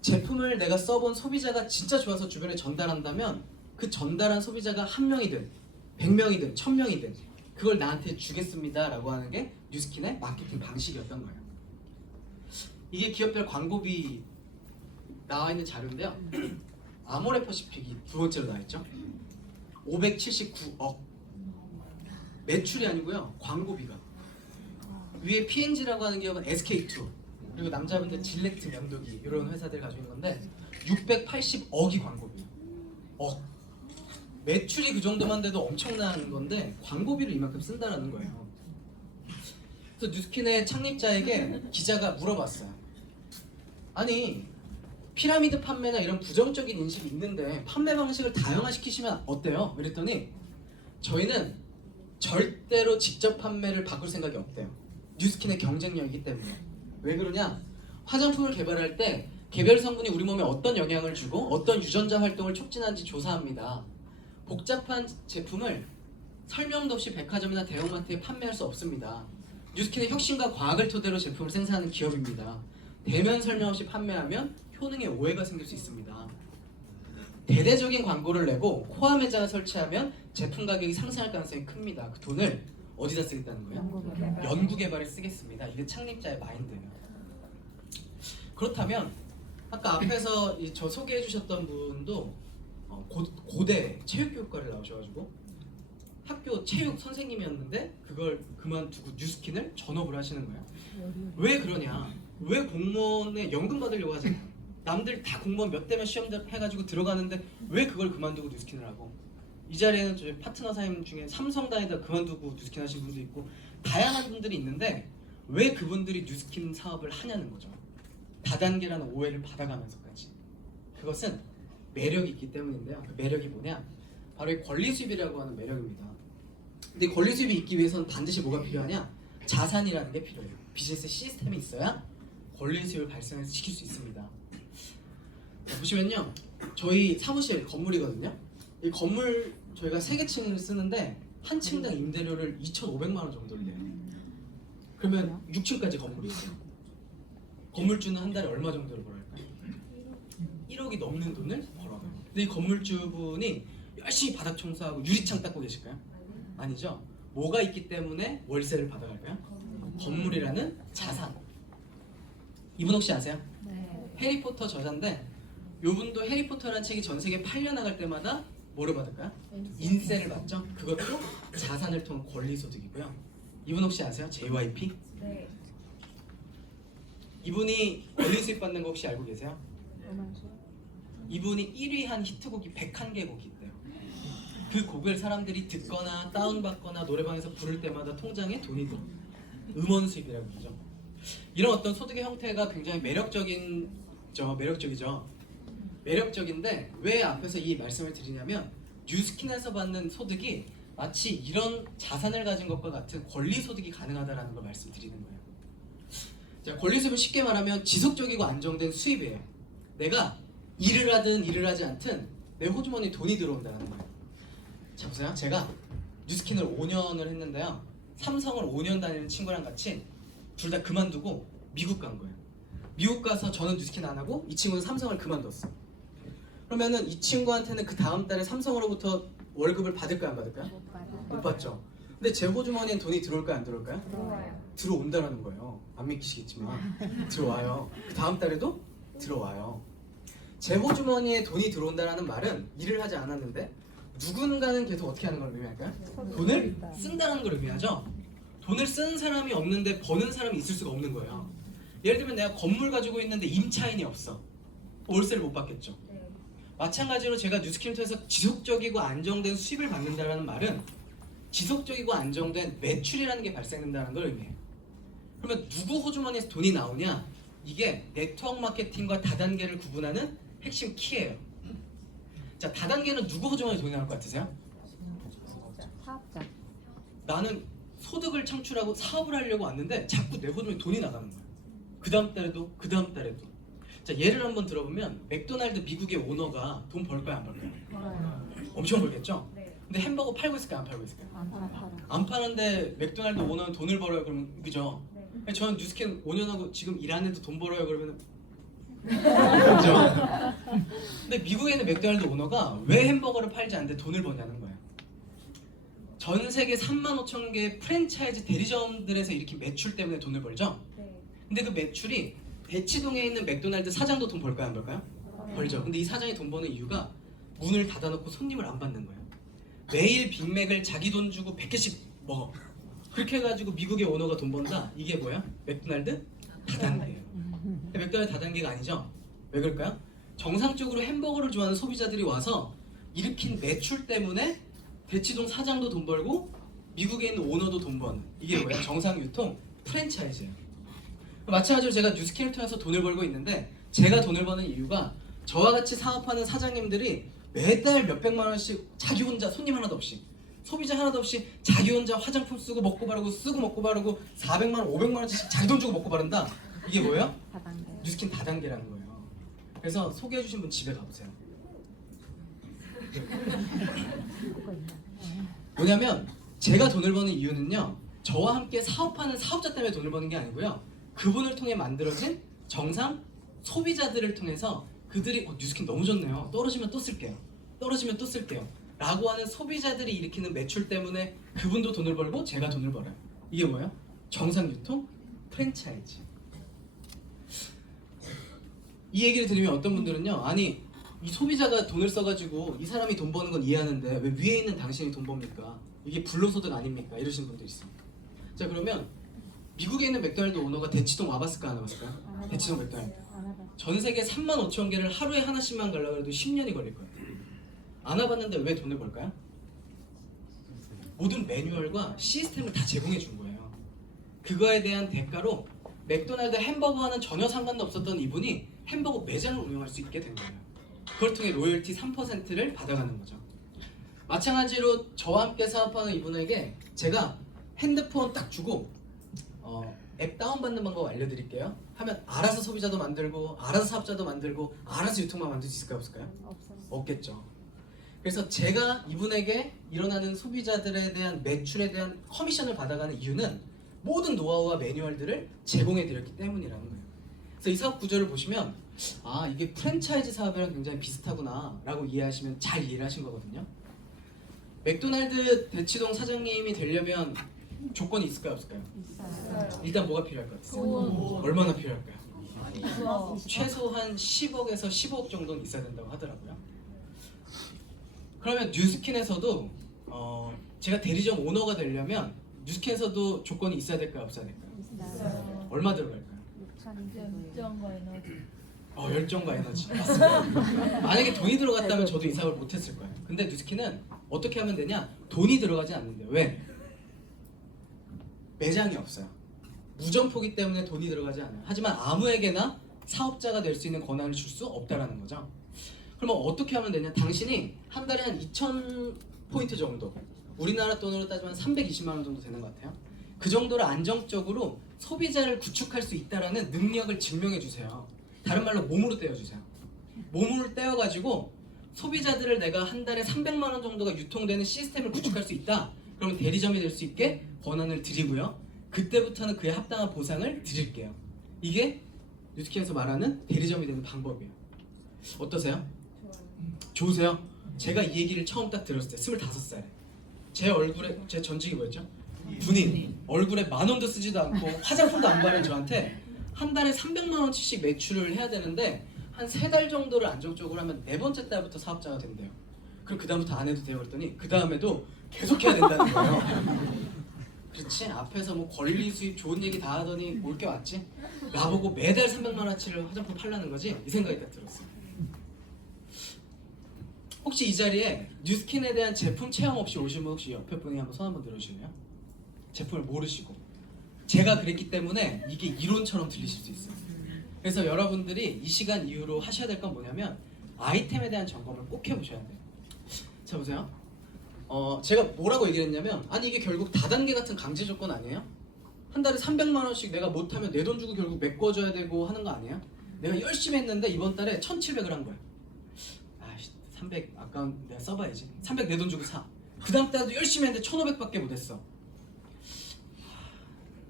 제품을 내가 써본 소비자가 진짜 좋아서 주변에 전달한다면 그 전달한 소비자가 1명이든 100명이든 1000명이든 그걸 나한테 주겠습니다 라고 하는 게 뉴스킨의 마케팅 방식이었던 거예요. 이게 기업별 광고비 나와 있는 자료인데요. 아모레 퍼시픽이 두 번째로 나와 있죠. 579억 매출이 아니고요 광고비가. 위에 P&G라고 하는 기업은 SK2 그리고 남자분들 질렉트 면도기 이런 회사들 가지고 있는 건데 680억이 광고비. 매출이 그 정도만 돼도 엄청난 건데 광고비를 이만큼 쓴다라는 거예요. 그래서 뉴스킨의 창립자에게 기자가 물어봤어요. 아니 피라미드 판매나 이런 부정적인 인식이 있는데 판매 방식을 다양화시키시면 어때요? 그랬더니 저희는 절대로 직접 판매를 바꿀 생각이 없대요. 뉴스킨의 경쟁력이기 때문에. 왜 그러냐? 화장품을 개발할 때 개별 성분이 우리 몸에 어떤 영향을 주고 어떤 유전자 활동을 촉진하는지 조사합니다. 복잡한 제품을 설명도 없이 백화점이나 대형마트에 판매할 수 없습니다. 뉴스킨은 혁신과 과학을 토대로 제품을 생산하는 기업입니다. 대면 설명 없이 판매하면 효능에 오해가 생길 수 있습니다. 대대적인 광고를 내고 코아 매장을 설치하면 제품 가격이 상승할 가능성이 큽니다. 그 돈을 어디다 쓰겠다는 거예요? 연구 개발에 쓰겠습니다. 이게 창립자의 마인드예요. 그렇다면 아까 앞에서 저 소개해 주셨던 분도 고대 체육교육과를 나오셔가지고 학교 체육 선생님이었는데 그걸 그만두고 뉴스킨을 전업을 하시는 거예요. 왜 그러냐? 왜 공무원에 연금 받으려고 하잖아요. 남들 다 공무원 몇 대몇 시험 해가지고 들어가는데 왜 그걸 그만두고 뉴스킨을 하고. 이 자리에는 저희 파트너 사장님 중에 삼성 다니다 그만두고 뉴스킨 하신 분도 있고 다양한 분들이 있는데 왜 그분들이 뉴스킨 사업을 하냐는 거죠. 다단계라는 오해를 받아가면서까지. 그것은 매력이 있기 때문인데요. 그 매력이 뭐냐? 바로 이 권리 수입이라고 하는 매력입니다. 근데 권리 수입이 있기 위해서는 반드시 뭐가 필요하냐? 자산이라는 게 필요해요. 비즈니스 시스템이 있어야 권리 수입을 발생시킬 수 있습니다. 자, 보시면요, 저희 사무실 건물이거든요. 이 건물 저희가 3개 층을 쓰는데 한 층당 임대료를 2,500만 원 정도를 내요. 그러면 6층까지 건물이 있어요. 건물주는 한 달에 얼마 정도를 벌어할까요? 1억이 넘는 돈을 벌어요. 근데 이 건물주분이 열심히 바닥 청소하고 유리창 닦고 계실까요? 아니죠. 뭐가 있기 때문에 월세를 받아갈까요? 건물이라는 자산. 이분 혹시 아세요? 네. 해리포터 저자인데 이분도 해리포터라는 책이 전 세계에 팔려나갈 때마다 뭐를 받을까요? 인세를 받죠. 그것도 자산을 통한 권리소득이고요. 이분 혹시 아세요? JYP? 네. 이분이 권리수입 받는 거 혹시 알고 계세요? 이분이 1위 한 히트곡이 101개 곡이 있대요. 그 곡을 사람들이 듣거나 다운받거나 노래방에서 부를 때마다 통장에 돈이 들어. 음원 수입이라고 그러죠. 이런 어떤 소득의 형태가 굉장히 매력적이죠. 매력적인데 왜 앞에서 이 말씀을 드리냐면 뉴스킨에서 받는 소득이 마치 이런 자산을 가진 것과 같은 권리 소득이 가능하다라는 걸 말씀드리는 거예요. 자, 권리 소득은 쉽게 말하면 지속적이고 안정된 수입이에요. 내가 일을 하든 일을 하지 않든 내 호주머니에 돈이 들어온다는 거예요. 자, 보세요. 제가 뉴스킨을 5년을 했는데요. 삼성을 5년 다니는 친구랑 같이 둘 다 그만두고 미국 간 거예요. 미국 가서 저는 뉴스킨 안 하고 이 친구는 삼성을 그만뒀어. 그러면은 이 친구한테는 그 다음 달에 삼성으로부터 월급을 받을까요, 안 받을까요? 못 받죠. 근데 제 호주머니엔 돈이 들어올까요, 안 들어올까요? 들어온다라는 거예요. 안 믿기시겠지만 들어와요. 그 다음 달에도 들어와요. 제 호주머니에 돈이 들어온다라는 말은 일을 하지 않았는데 누군가는 계속 어떻게 하는 걸 의미할까요? 돈을 쓴다는 걸 의미하죠. 돈을 쓰는 사람이 없는데 버는 사람이 있을 수가 없는 거예요. 예를 들면 내가 건물 가지고 있는데 임차인이 없어. 월세를 못 받겠죠. 마찬가지로 제가 뉴스킨을 통해서 지속적이고 안정된 수입을 받는다는 말은 지속적이고 안정된 매출이라는 게 발생된다는 걸 의미해요. 그러면 누구 호주머니에서 돈이 나오냐? 이게 네트워크 마케팅과 다단계를 구분하는 핵심 키예요. 자, 다단계는 누구 호주머니에 돈이 나올 것 같으세요? 사업자. 나는 소득을 창출하고 사업을 하려고 왔는데 자꾸 내 호주머니에 돈이 나가는 거예요. 그 다음 달에도 그 다음 달에도. 자, 예를 한번 들어보면 맥도날드 미국의 오너가 돈 벌까요, 안 벌까요? 벌어요. 엄청 벌겠죠? 네. 근데 햄버거 팔고 있을까요, 안 팔고 있을까요? 안 팔아. 안 파는데 맥도날드 오너는 돈을 벌어요, 그러면 그죠? 네. 저는 뉴스킨 5년 하고 지금 일 안 해도 돈 벌어요, 그러면 그죠? 근데 미국에 있는 맥도날드 오너가 왜 햄버거를 팔지 않는데 돈을 버냐는 거예요. 전 세계 3만 5천 개의 프랜차이즈 대리점들에서 일으킨 매출 때문에 돈을 벌죠? 네. 근데 그 매출이 대치동에 있는 맥도날드 사장도 돈 벌까요, 안 벌까요? 벌죠. 근데 이 사장이 돈 버는 이유가 문을 닫아놓고 손님을 안 받는 거예요. 매일 빅맥을 자기 돈 주고 100개씩 먹어. 그렇게 해가지고 미국의 오너가 돈 번다. 이게 뭐야? 맥도날드 다단계예요. 근데 맥도날드 다단계가 아니죠. 왜 그럴까요? 정상적으로 햄버거를 좋아하는 소비자들이 와서 일으킨 매출 때문에 대치동 사장도 돈 벌고 미국에 있는 오너도 돈 버는, 이게 뭐예요? 정상 유통 프랜차이즈예요. 마찬가지로 제가 뉴스킨을 통해서 돈을 벌고 있는데 제가 돈을 버는 이유가 저와 같이 사업하는 사장님들이 매달 몇백만 원씩 자기 혼자, 손님 하나도 없이, 소비자 하나도 없이 자기 혼자 화장품 쓰고 먹고 바르고 쓰고 먹고 바르고 400만 원, 500만 원씩 자기 돈 주고 먹고 바른다. 이게 뭐예요? 다단계. 뉴스킨 다단계라는 거예요. 그래서 소개해 주신 분 집에 가보세요. 뭐냐면 제가 돈을 버는 이유는요, 저와 함께 사업하는 사업자 때문에 돈을 버는 게 아니고요, 그분을 통해 만들어진 정상 소비자들을 통해서 그들이 뉴스킨 너무 좋네요, 떨어지면 또 쓸게요, 떨어지면 또 쓸게요 라고 하는 소비자들이 일으키는 매출 때문에 그분도 돈을 벌고 제가 돈을 벌어요. 이게 뭐예요? 정상 유통 프랜차이즈. 이 얘기를 들으면 어떤 분들은요, 아니 이 소비자가 돈을 써가지고 이 사람이 돈 버는 건 이해하는데 왜 위에 있는 당신이 돈 법니까? 이게 불로소득 아닙니까? 이러시는 분들 있습니다. 자, 그러면 미국에 있는 맥도날드 오너가 대치동 와봤을까 안 와봤을까요? 대치동 맥도날드 전 세계 3만 5천 개를 하루에 하나씩만 가려고 해도 10년이 걸릴 거예요. 안 와봤는데 왜 돈을 벌까요? 모든 매뉴얼과 시스템을 다 제공해 준 거예요. 그거에 대한 대가로 맥도날드 햄버거와는 전혀 상관도 없었던 이분이 햄버거 매장을 운영할 수 있게 된 거예요. 그걸 통해 로열티 3%를 받아가는 거죠. 마찬가지로 저와 함께 사업하는 이분에게 제가 핸드폰 딱 주고 앱 다운받는 방법 알려드릴게요 하면 알아서 소비자도 만들고 알아서 사업자도 만들고 알아서 유통만 만들 수 있을까요, 없을까요? 없겠죠. 그래서 제가 이분에게 일어나는 소비자들에 대한 매출에 대한 커미션을 받아가는 이유는 모든 노하우와 매뉴얼들을 제공해 드렸기 때문이라는 거예요. 그래서 이 사업 구조를 보시면 아, 이게 프랜차이즈 사업이랑 굉장히 비슷하구나 라고 이해하시면 잘 이해를 하신 거거든요. 맥도날드 대치동 사장님이 되려면 조건이 있을까요, 없을까요? 있어요. 일단 뭐가 필요할 것 같아요? 얼마나 필요할까요? 최소한 10억에서 15억 정도는 있어야 된다고 하더라고요. 그러면 뉴스킨에서도 제가 대리점 오너가 되려면 뉴스킨에서도 조건이 있어야 될까요, 없어야 될까요? 있어요. 얼마 들어갈까요? 6,200. 열정과 에너지. 맞습니다. 만약에 돈이 들어갔다면 저도 이 사업을 못했을 거예요. 근데 뉴스킨은 어떻게 하면 되냐? 돈이 들어가지 않는데요. 왜? 매장이 없어요. 무점포기 때문에 돈이 들어가지 않아요. 하지만 아무에게나 사업자가 될 수 있는 권한을 줄 수 없다라는 거죠. 그러면 어떻게 하면 되냐? 당신이 한 달에 한 2,000포인트 정도, 우리나라 돈으로 따지면 320만 원 정도 되는 것 같아요. 그 정도로 안정적으로 소비자를 구축할 수 있다라는 능력을 증명해 주세요. 다른 말로 몸으로 떼어주세요. 몸으로 떼어가지고 소비자들을 내가 한 달에 300만 원 정도가 유통되는 시스템을 구축할 수 있다. 그러면 대리점이 될 수 있게 권한을 드리고요. 그때부터는 그에 합당한 보상을 드릴게요. 이게 뉴스킨에서 말하는 대리점이 되는 방법이에요. 어떠세요? 좋으세요? 제가 이 얘기를 처음 딱 들었을 때 25살에 제 얼굴에, 제 전직이 뭐였죠? 군인. 얼굴에 10,000원도 쓰지도 않고 화장품도 안 바른 저한테 한 달에 300만 원치씩 매출을 해야 되는데 한 3달 정도를 안정적으로 하면 4번째 달부터 사업자가 된대요. 그럼 그 다음부터 안 해도 돼요 그랬더니 그 다음에도 계속 해야 된다는 거예요. 그렇지? 앞에서 뭐 권리 수입 좋은 얘기 다 하더니 올 게 왔지? 나보고 매달 300만 원치를 화장품 팔라는 거지? 이 생각이 딱 들었어요. 혹시 이 자리에 뉴스킨에 대한 제품 체험 없이 오신 분 혹시 옆에 분이 한번 손 한번 들어주실래요? 제품을 모르시고. 제가 그랬기 때문에 이게 이론처럼 들리실 수 있어요. 그래서 여러분들이 이 시간 이후로 하셔야 될 건 뭐냐면 아이템에 대한 점검을 꼭 해보셔야 돼요. 자 보세요. 제가 뭐라고 얘기를 했냐면 아니 이게 결국 다단계 같은 강제 조건 아니에요? 한 달에 300만 원씩 내가 못하면 내 돈 주고 결국 메꿔줘야 되고 하는 거 아니에요? 내가 열심히 했는데 이번 달에 1,700을 한 거야. 아이씨 300 아까운 내가 써봐야지. 300 내 돈 주고 사. 그 다음 달도 열심히 했는데 1,500밖에 못했어.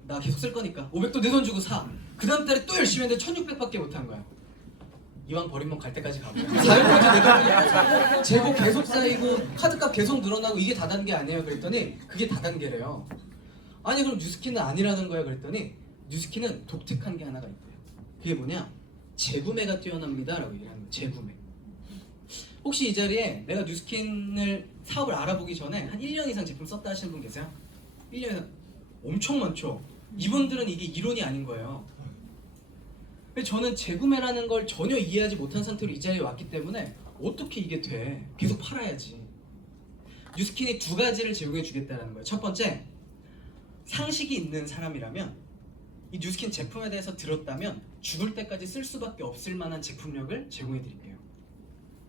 나 계속 쓸 거니까 500도 내 돈 주고 사. 그 다음 달에 또 열심히 했는데 1,600밖에 못한 거야. 이왕 버린 몸 갈 때까지 가고 4일까지 내 돈 재고 계속 쌓이고 카드값 계속 늘어나고 이게 다단계 아니에요? 그랬더니 그게 다단계래요. 아니 그럼 뉴스킨은 아니라는 거야? 그랬더니 뉴스킨은 독특한 게 하나가 있대요. 그게 뭐냐? 재구매가 뛰어납니다 라고 얘기하는 거예요. 재구매. 혹시 이 자리에 내가 뉴스킨을 사업을 알아보기 전에 한 1년 이상 제품 썼다 하시는 분 계세요? 1년 이상 엄청 많죠? 이분들은 이게 이론이 아닌 거예요. 근데 저는 재구매라는 걸 전혀 이해하지 못한 상태로 이 자리에 왔기 때문에 어떻게 이게 돼? 계속 팔아야지. 뉴스킨이 2가지를 제공해 주겠다는 거예요. 첫 번째, 상식이 있는 사람이라면 이 뉴스킨 제품에 대해서 들었다면 죽을 때까지 쓸 수밖에 없을 만한 제품력을 제공해 드릴게요.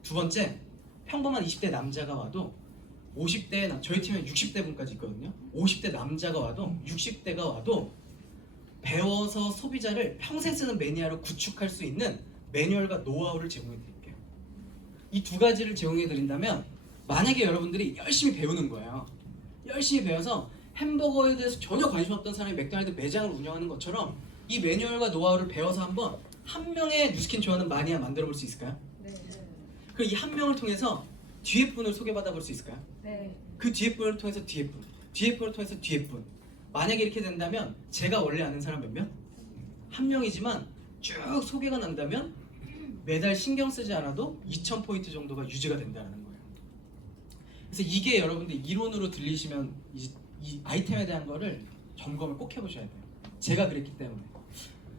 두 번째, 평범한 20대 남자가 와도 50대, 저희 팀에 60대 분까지 있거든요. 50대 남자가 와도 60대가 와도 배워서 소비자를 평생 쓰는 매니아로 구축할 수 있는 매뉴얼과 노하우를 제공해 드릴게요. 이 2가지를 제공해 드린다면 만약에 여러분들이 열심히 배우는 거예요. 열심히 배워서 햄버거에 대해서 전혀 관심 없던 사람이 맥도날드 매장을 운영하는 것처럼 이 매뉴얼과 노하우를 배워서 한번 한 명의 뉴스킨 좋아하는 마니아 만들어 볼 수 있을까요? 네. 그럼 이 한 명을 통해서 뒤에 분을 소개받아 볼 수 있을까요? 네. 그 뒤에 분을 통해서 뒤에 분, 뒤에 분을 통해서 뒤에 분. 만약에 이렇게 된다면 제가 원래 아는 사람 몇 명? 한 명이지만 쭉 소개가 난다면 매달 신경 쓰지 않아도 2,000포인트 정도가 유지가 된다는 거예요. 그래서 이게 여러분들 이론으로 들리시면 이 아이템에 대한 거를 점검을 꼭 해보셔야 돼요. 제가 그랬기 때문에.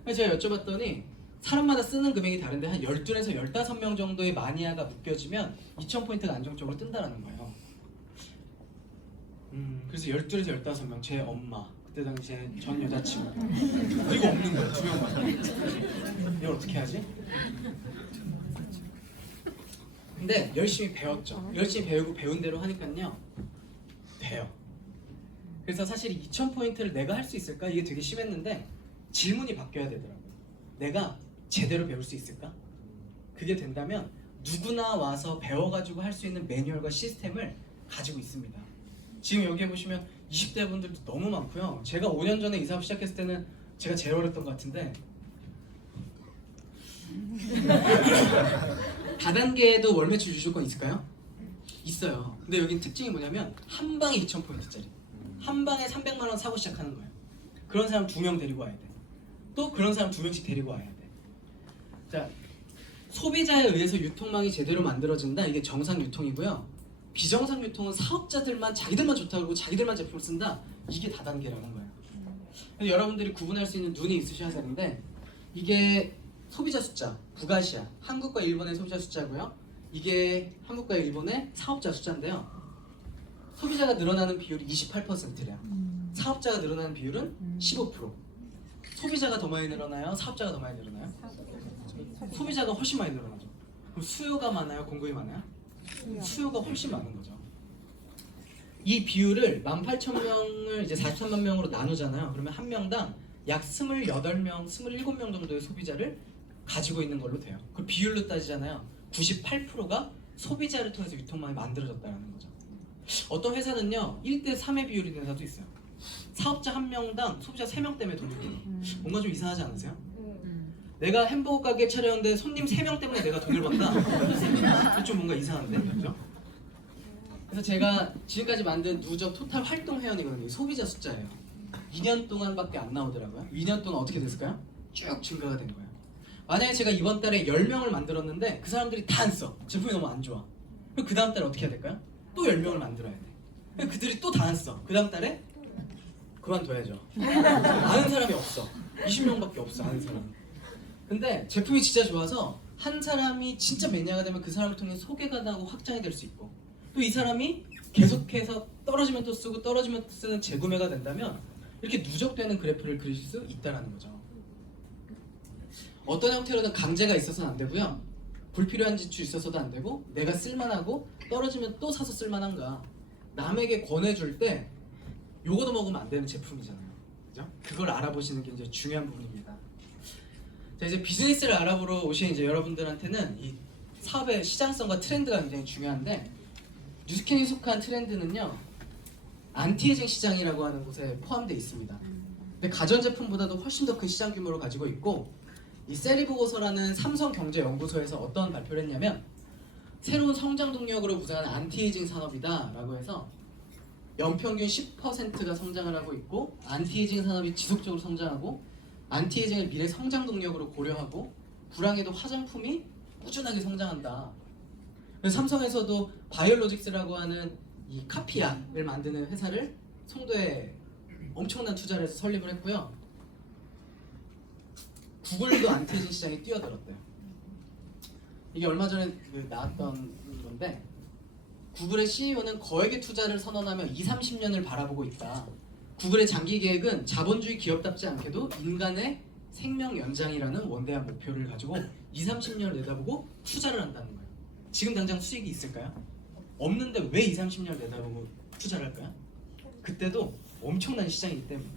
그래서 제가 여쭤봤더니 사람마다 쓰는 금액이 다른데 한 12에서 15명 정도의 마니아가 묶여지면 2,000포인트가 안정적으로 뜬다는 거예요. 그래서 12에서 15명, 제 엄마, 그때 당시에 전 여자친구 그리고 없는 거예요. 2명만. 이걸 어떻게 하지? 근데 열심히 배웠죠. 열심히 배우고 배운 대로 하니까요 돼요. 그래서 사실 2,000포인트를 내가 할 수 있을까? 이게 되게 심했는데 질문이 바뀌어야 되더라고요. 내가 제대로 배울 수 있을까? 그게 된다면 누구나 와서 배워가지고 할 수 있는 매뉴얼과 시스템을 가지고 있습니다. 지금 여기에 보시면 20대 분들도 너무 많고요. 제가 5년 전에 이 사업 시작했을 때는 제가 제일 어렸던 것 같은데 다단계에도 월 매출 유지조건 있을까요? 있어요. 근데 여긴 특징이 뭐냐면 한 방에 2,000포인트짜리 한 방에 300만 원 사고 시작하는 거예요. 그런 사람 2명 데리고 와야 돼. 또 그런 사람 2명씩 데리고 와야 돼. 자, 소비자에 의해서 유통망이 제대로 만들어진다. 이게 정상 유통이고요. 비정상 유통은 사업자들만 자기들만 좋다고 자기들만 제품을 쓴다. 이게 다단계라는 거예요. 그래서 여러분들이 구분할 수 있는 눈이 있으셔야 되는데 이게 소비자 숫자, 북아시아, 한국과 일본의 소비자 숫자고요. 이게 한국과 일본의 사업자 숫자인데요. 소비자가 늘어나는 비율이 28%래요. 사업자가 늘어나는 비율은 15%. 소비자가 더 많이 늘어나요? 사업자가 더 많이 늘어나요? 소비자가 훨씬 많이 늘어나죠. 그럼 수요가 많아요? 공급이 많아요? 수요가 훨씬 많은 거죠. 이 비율을 18,000명을 이제 43만 명으로 나누잖아요. 그러면 한 명당 약 28명, 27명 정도의 소비자를 가지고 있는 걸로 돼요. 그 비율로 따지잖아요. 98%가 소비자를 통해서 유통망이 만들어졌다는 거죠. 어떤 회사는요 1대3의 비율이 되는 회사도 있어요. 사업자 한 명당 소비자 3명 때문에 돈이 들어요. 뭔가 좀 이상하지 않으세요? 내가 햄버거 가게 차렸는데 손님 3명 때문에 내가 돈을 번다? 좀 뭔가 이상한데? 그죠? 그래서 제가 지금까지 만든 누적 토탈 활동 회원이거든요. 소비자 숫자예요. 2년 동안밖에 안 나오더라고요. 2년 동안 어떻게 됐을까요? 쭉 증가가 된 거예요. 만약에 제가 이번 달에 10명을 만들었는데 그 사람들이 다 안 써. 제품이 너무 안 좋아. 그럼 그 다음 달에 어떻게 해야 될까요? 또 10명을 만들어야 돼. 그럼 그들이 또 다 안 써. 그 다음 달에 그만둬야죠. 아는 사람이 없어. 20명밖에 없어. 아는 사람이. 근데 제품이 진짜 좋아서 한 사람이 진짜 매니아가 되면 그 사람을 통해 소개가 나고 확장이 될 수 있고 또 이 사람이 계속해서 떨어지면 또 쓰고 떨어지면 또 쓰는 재구매가 된다면 이렇게 누적되는 그래프를 그리실 수 있다는 거죠. 어떤 형태로든 강제가 있어서는 안 되고요. 불필요한 지출이 있어서도 안 되고 내가 쓸만하고 떨어지면 또 사서 쓸만한가 남에게 권해줄 때 요거도 먹으면 안 되는 제품이잖아요. 그죠? 그걸 알아보시는 게 이제 중요한 부분입니다. 자, 이제 비즈니스를 알아보러 오신 이제 여러분들한테는 이 사업의 시장성과 트렌드가 굉장히 중요한데 뉴스캔이 속한 트렌드는요 안티에이징 시장이라고 하는 곳에 포함되어 있습니다. 근데 가전제품보다도 훨씬 더 큰 시장 규모를 가지고 있고 이 세리 보고서라는 삼성경제연구소에서 어떤 발표를 했냐면 새로운 성장 동력으로 부상한 안티에이징 산업이다 라고 해서 연평균 10%가 성장을 하고 있고 안티에이징 산업이 지속적으로 성장하고 안티에이징을 미래 성장 동력으로 고려하고 불황에도 화장품이 꾸준하게 성장한다. 그래서 삼성에서도 바이오로직스라고 하는 이 카피약을 만드는 회사를 송도에 엄청난 투자를 해서 설립을 했고요. 구글도 안티에이징 시장에 뛰어들었대요. 이게 얼마 전에 나왔던 건데 구글의 CEO는 거액의 투자를 선언하며 20-30년을 바라보고 있다. 구글의 장기 계획은 자본주의 기업답지 않게도 인간의 생명 연장이라는 원대한 목표를 가지고 20-30년을 내다보고 투자를 한다는 거예요. 지금 당장 수익이 있을까요? 없는데 왜 20-30년을 내다보고 투자를 할까요? 그때도 엄청난 시장이기 때문에.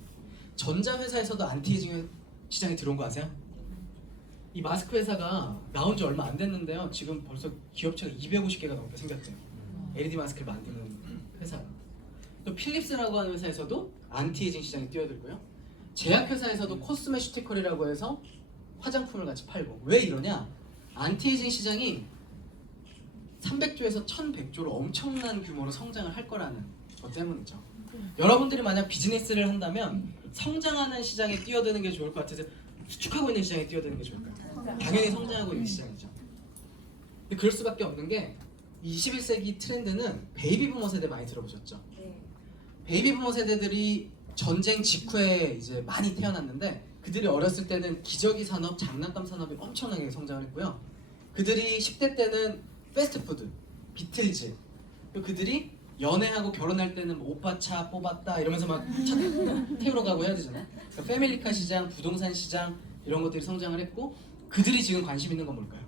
전자회사에서도 안티에이징 시장에 들어온 거 아세요? 이 마스크 회사가 나온 지 얼마 안 됐는데요. 지금 벌써 기업체가 250개가 넘게 생겼대요. LED 마스크를 만드는 회사가. 또 필립스라고 하는 회사에서도 안티에이징 시장에 뛰어들고요. 제약회사에서도 코스메슈티컬이라고 해서 화장품을 같이 팔고. 왜 이러냐? 안티에이징 시장이 300조에서 1100조로 엄청난 규모로 성장을 할 거라는 것 때문이죠. 여러분들이 만약 비즈니스를 한다면 성장하는 시장에 뛰어드는 게 좋을 것 같아서 수축하고 있는 시장에 뛰어드는 게 좋을까요? 당연히 성장하고 있는 시장이죠. 근데 그럴 수밖에 없는 게 21세기 트렌드는 베이비 부머 세대 많이 들어보셨죠? 베이비 부머 세대들이 전쟁 직후에 이제 많이 태어났는데 그들이 어렸을 때는 기저귀 산업, 장난감 산업이 엄청나게 성장을 했고요. 그들이 10대 때는 패스트푸드, 비틀즈, 그리고 그들이 연애하고 결혼할 때는 뭐 오빠 차 뽑았다 이러면서 막 차 태우러 가고 해야 되잖아요. 그러니까 패밀리카 시장, 부동산 시장 이런 것들이 성장을 했고 그들이 지금 관심 있는 건 뭘까요?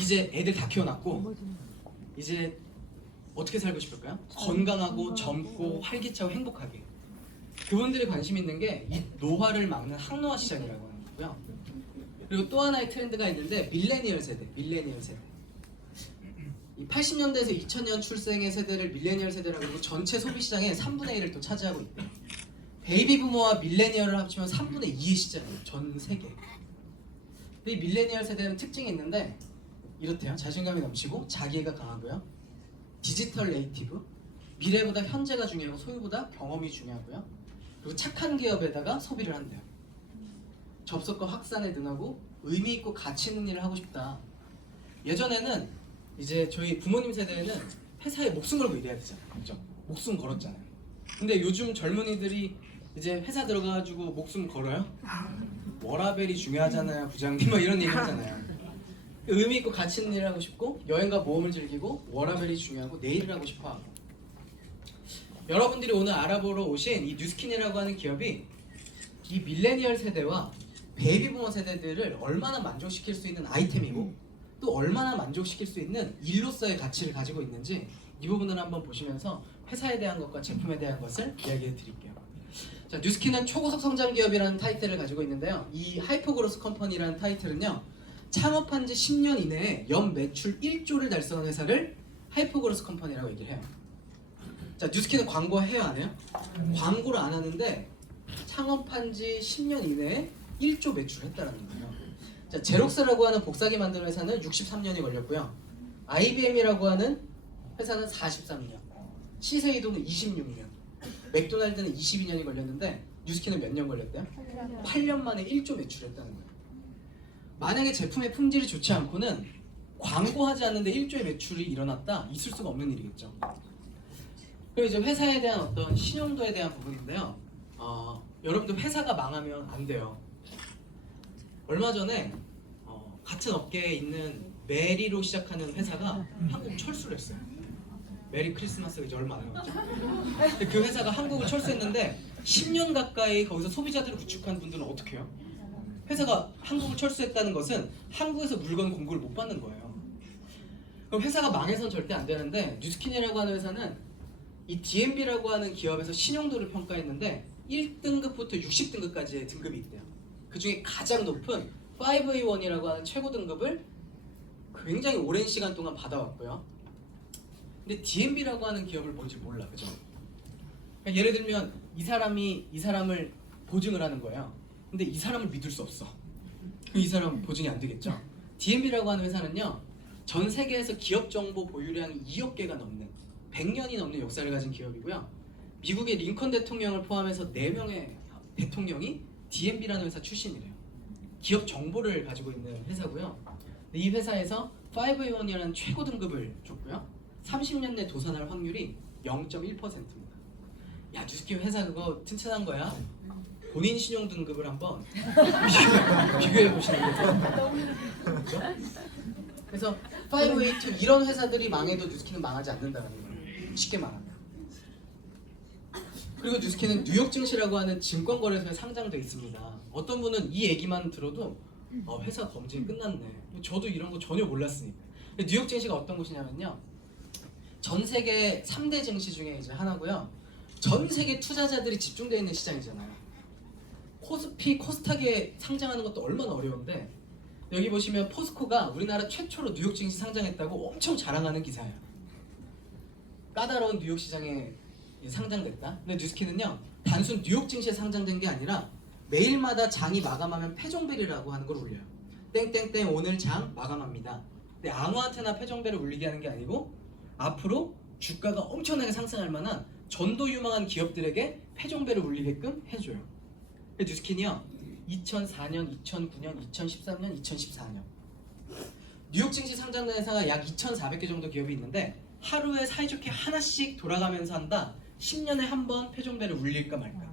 이제 애들 다 키워놨고 이제 어떻게 살고 싶을까요? 건강하고 젊고 활기차고 행복하게. 그분들이 관심 있는 게 이 노화를 막는 항노화 시장이라고 하는 거고요. 그리고 또 하나의 트렌드가 있는데 밀레니얼 세대. 이 80년대에서 2000년 출생의 세대를 밀레니얼 세대라고 하고 전체 소비 시장의 3분의 1을 또 차지하고 있대요. 베이비 부머와 밀레니얼을 합치면 3분의 2의 시장이에요. 전 세계. 이 밀레니얼 세대는 특징이 있는데 이렇대요. 자신감이 넘치고 자기애가 강하고요. 디지털 네이티브, 미래보다 현재가 중요하고 소유보다 경험이 중요하고요. 그리고 착한 기업에다가 소비를 한대요. 접속과 확산에 능하고 의미 있고 가치 있는 일을 하고 싶다. 예전에는 이제 저희 부모님 세대에는 회사에 목숨 걸고 일해야 되잖아요. 그죠? 목숨 걸었잖아요. 근데 요즘 젊은이들이 이제 회사 들어가가지고 목숨 걸어요? 워라벨이 중요하잖아요, 부장님. 막 이런 얘기 하잖아요. 의미 있고 가치 있는 일을 하고 싶고 여행과 모험을 즐기고 워라벨이 중요하고 내일을 하고 싶어 하고. 여러분들이 오늘 알아보러 오신 이 뉴스킨이라고 하는 기업이 이 밀레니얼 세대와 베이비 부머 세대들을 얼마나 만족시킬 수 있는 아이템이고 또 얼마나 만족시킬 수 있는 일로서의 가치를 가지고 있는지 이 부분을 한번 보시면서 회사에 대한 것과 제품에 대한 것을 이야기해 드릴게요. 자, 뉴스킨은 초고속 성장 기업이라는 타이틀을 가지고 있는데요. 이 하이퍼그로스 컴퍼니라는 타이틀은요, 창업한 지 10년 이내에 연 매출 1조를 달성한 회사를 하이퍼그로스 컴퍼니라고 얘기를 해요. 자, 뉴스킨은 광고 해요, 안 해요? 광고를 안 하는데 창업한 지 10년 이내에 1조 매출했다는 거예요. 자, 제록스라고 하는 복사기 만드는 회사는 63년이 걸렸고요. IBM이라고 하는 회사는 43년, 시세이도는 26년, 맥도날드는 22년이 걸렸는데 뉴스킨은 몇 년 걸렸대요? 8년 만에 1조 매출했다는 거예요. 만약에 제품의 품질이 좋지 않고는 광고하지 않는데 1조의 매출이 일어났다? 있을 수가 없는 일이겠죠. 그리고 이제 회사에 대한 어떤 신용도에 대한 부분인데요. 여러분들 회사가 망하면 안 돼요. 얼마 전에 같은 업계에 있는 메리로 시작하는 회사가 한국 철수를 했어요. 메리 크리스마스가 이제 얼마 안 남았죠. 근데 그 회사가 한국을 철수했는데 10년 가까이 거기서 소비자들을 구축한 분들은 어떻게 해요? 회사가 한국을 철수했다는 것은 한국에서 물건 공급을 못 받는 거예요. 그럼 회사가 망해서는 절대 안 되는데 뉴스킨이라고 하는 회사는 이 DMB라고 하는 기업에서 신용도를 평가했는데 1등급부터 60등급까지의 등급이 있대요. 그 중에 가장 높은 5A1이라고 하는 최고 등급을 굉장히 오랜 시간 동안 받아왔고요. 근데 DMB라고 하는 기업을 뭔지 몰라, 그죠? 그러니까 예를 들면 이 사람을 보증을 하는 거예요. 근데 이 사람을 믿을 수 없어. 이 사람 보증이 안 되겠죠? DMB라고 하는 회사는요, 전 세계에서 기업 정보 보유량이 2억 개가 넘는 100년이 넘는 역사를 가진 기업이고요. 미국의 링컨 대통령을 포함해서 4명의 대통령이 DMB라는 회사 출신이래요. 기업 정보를 가지고 있는 회사고요. 이 회사에서 5A1이라는 최고 등급을 줬고요. 30년 내 도산할 확률이 0.1%입니다. 야, 뉴스킨 회사 그거 튼튼한 거야? 본인 신용 등급을 한번 비교해 보시는 게 좋습니다. 그래서 5A2 이런 회사들이 망해도 뉴스킨은 망하지 않는다는 거예요. 쉽게 말하면. 그리고 뉴스킨은 뉴욕 증시라고 하는 증권거래소에 상장돼 있습니다. 어떤 분은 이 얘기만 들어도 회사 검증이 끝났네. 저도 이런 거 전혀 몰랐으니까. 뉴욕 증시가 어떤 곳이냐면요, 전 세계 3대 증시 중에 이제 하나고요. 전 세계 투자자들이 집중되어 있는 시장이잖아요. 코스피, 코스닥에 상장하는 것도 얼마나 어려운데 여기 보시면 포스코가 우리나라 최초로 뉴욕 증시 상장했다고 엄청 자랑하는 기사예요. 까다로운 뉴욕 시장에 상장됐다. 근데 뉴스킨은요, 단순 뉴욕 증시에 상장된 게 아니라 매일마다 장이 마감하면 패종벨이라고 하는 걸 울려요. 땡땡땡 오늘 장 마감합니다. 근데 아무한테나 패종벨을 울리게 하는 게 아니고 앞으로 주가가 엄청나게 상승할 만한 전도 유망한 기업들에게 패종벨을 울리게끔 해줘요. 뉴스킨이요, 2004년, 2009년, 2013년, 2014년 뉴욕 증시 상장된 회사가 약 2,400개 정도 기업이 있는데 하루에 사이좋게 하나씩 돌아가면서 한다. 10년에 한 번 패종벨을 울릴까 말까.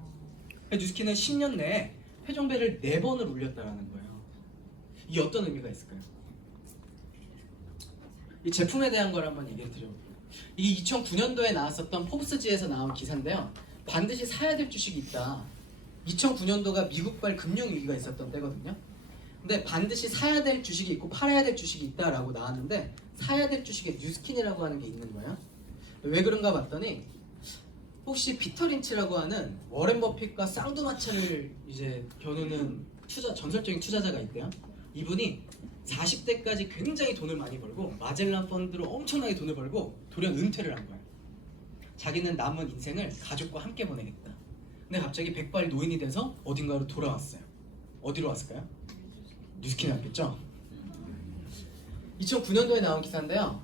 뉴스킨은 10년 내에 패종벨을 4번을 울렸다라는 거예요. 이게 어떤 의미가 있을까요? 이 제품에 대한 걸 한번 얘기해 드려볼게요. 이게 2009년도에 나왔었던 포브스지에서 나온 기사인데요. 반드시 사야 될 주식이 있다. 2009년도가 미국발 금융위기가 있었던 때거든요. 근데 반드시 사야 될 주식이 있고 팔아야 될 주식이 있다라고 나왔는데 사야 될 주식에 뉴스킨이라고 하는 게 있는 거예요. 왜 그런가 봤더니 혹시 피터 린치라고 하는 워렌 버핏과 쌍두마차를 이제 겨누는 전설적인 투자자가 있대요. 이분이 40대까지 굉장히 돈을 많이 벌고 마젤란 펀드로 엄청나게 돈을 벌고 돌연 은퇴를 한 거예요. 자기는 남은 인생을 가족과 함께 보내겠다. 근데 갑자기 백발 노인이 돼서 어딘가로 돌아왔어요. 어디로 왔을까요? 뉴스킨에 왔겠죠? 2009년도에 나온 기사인데요.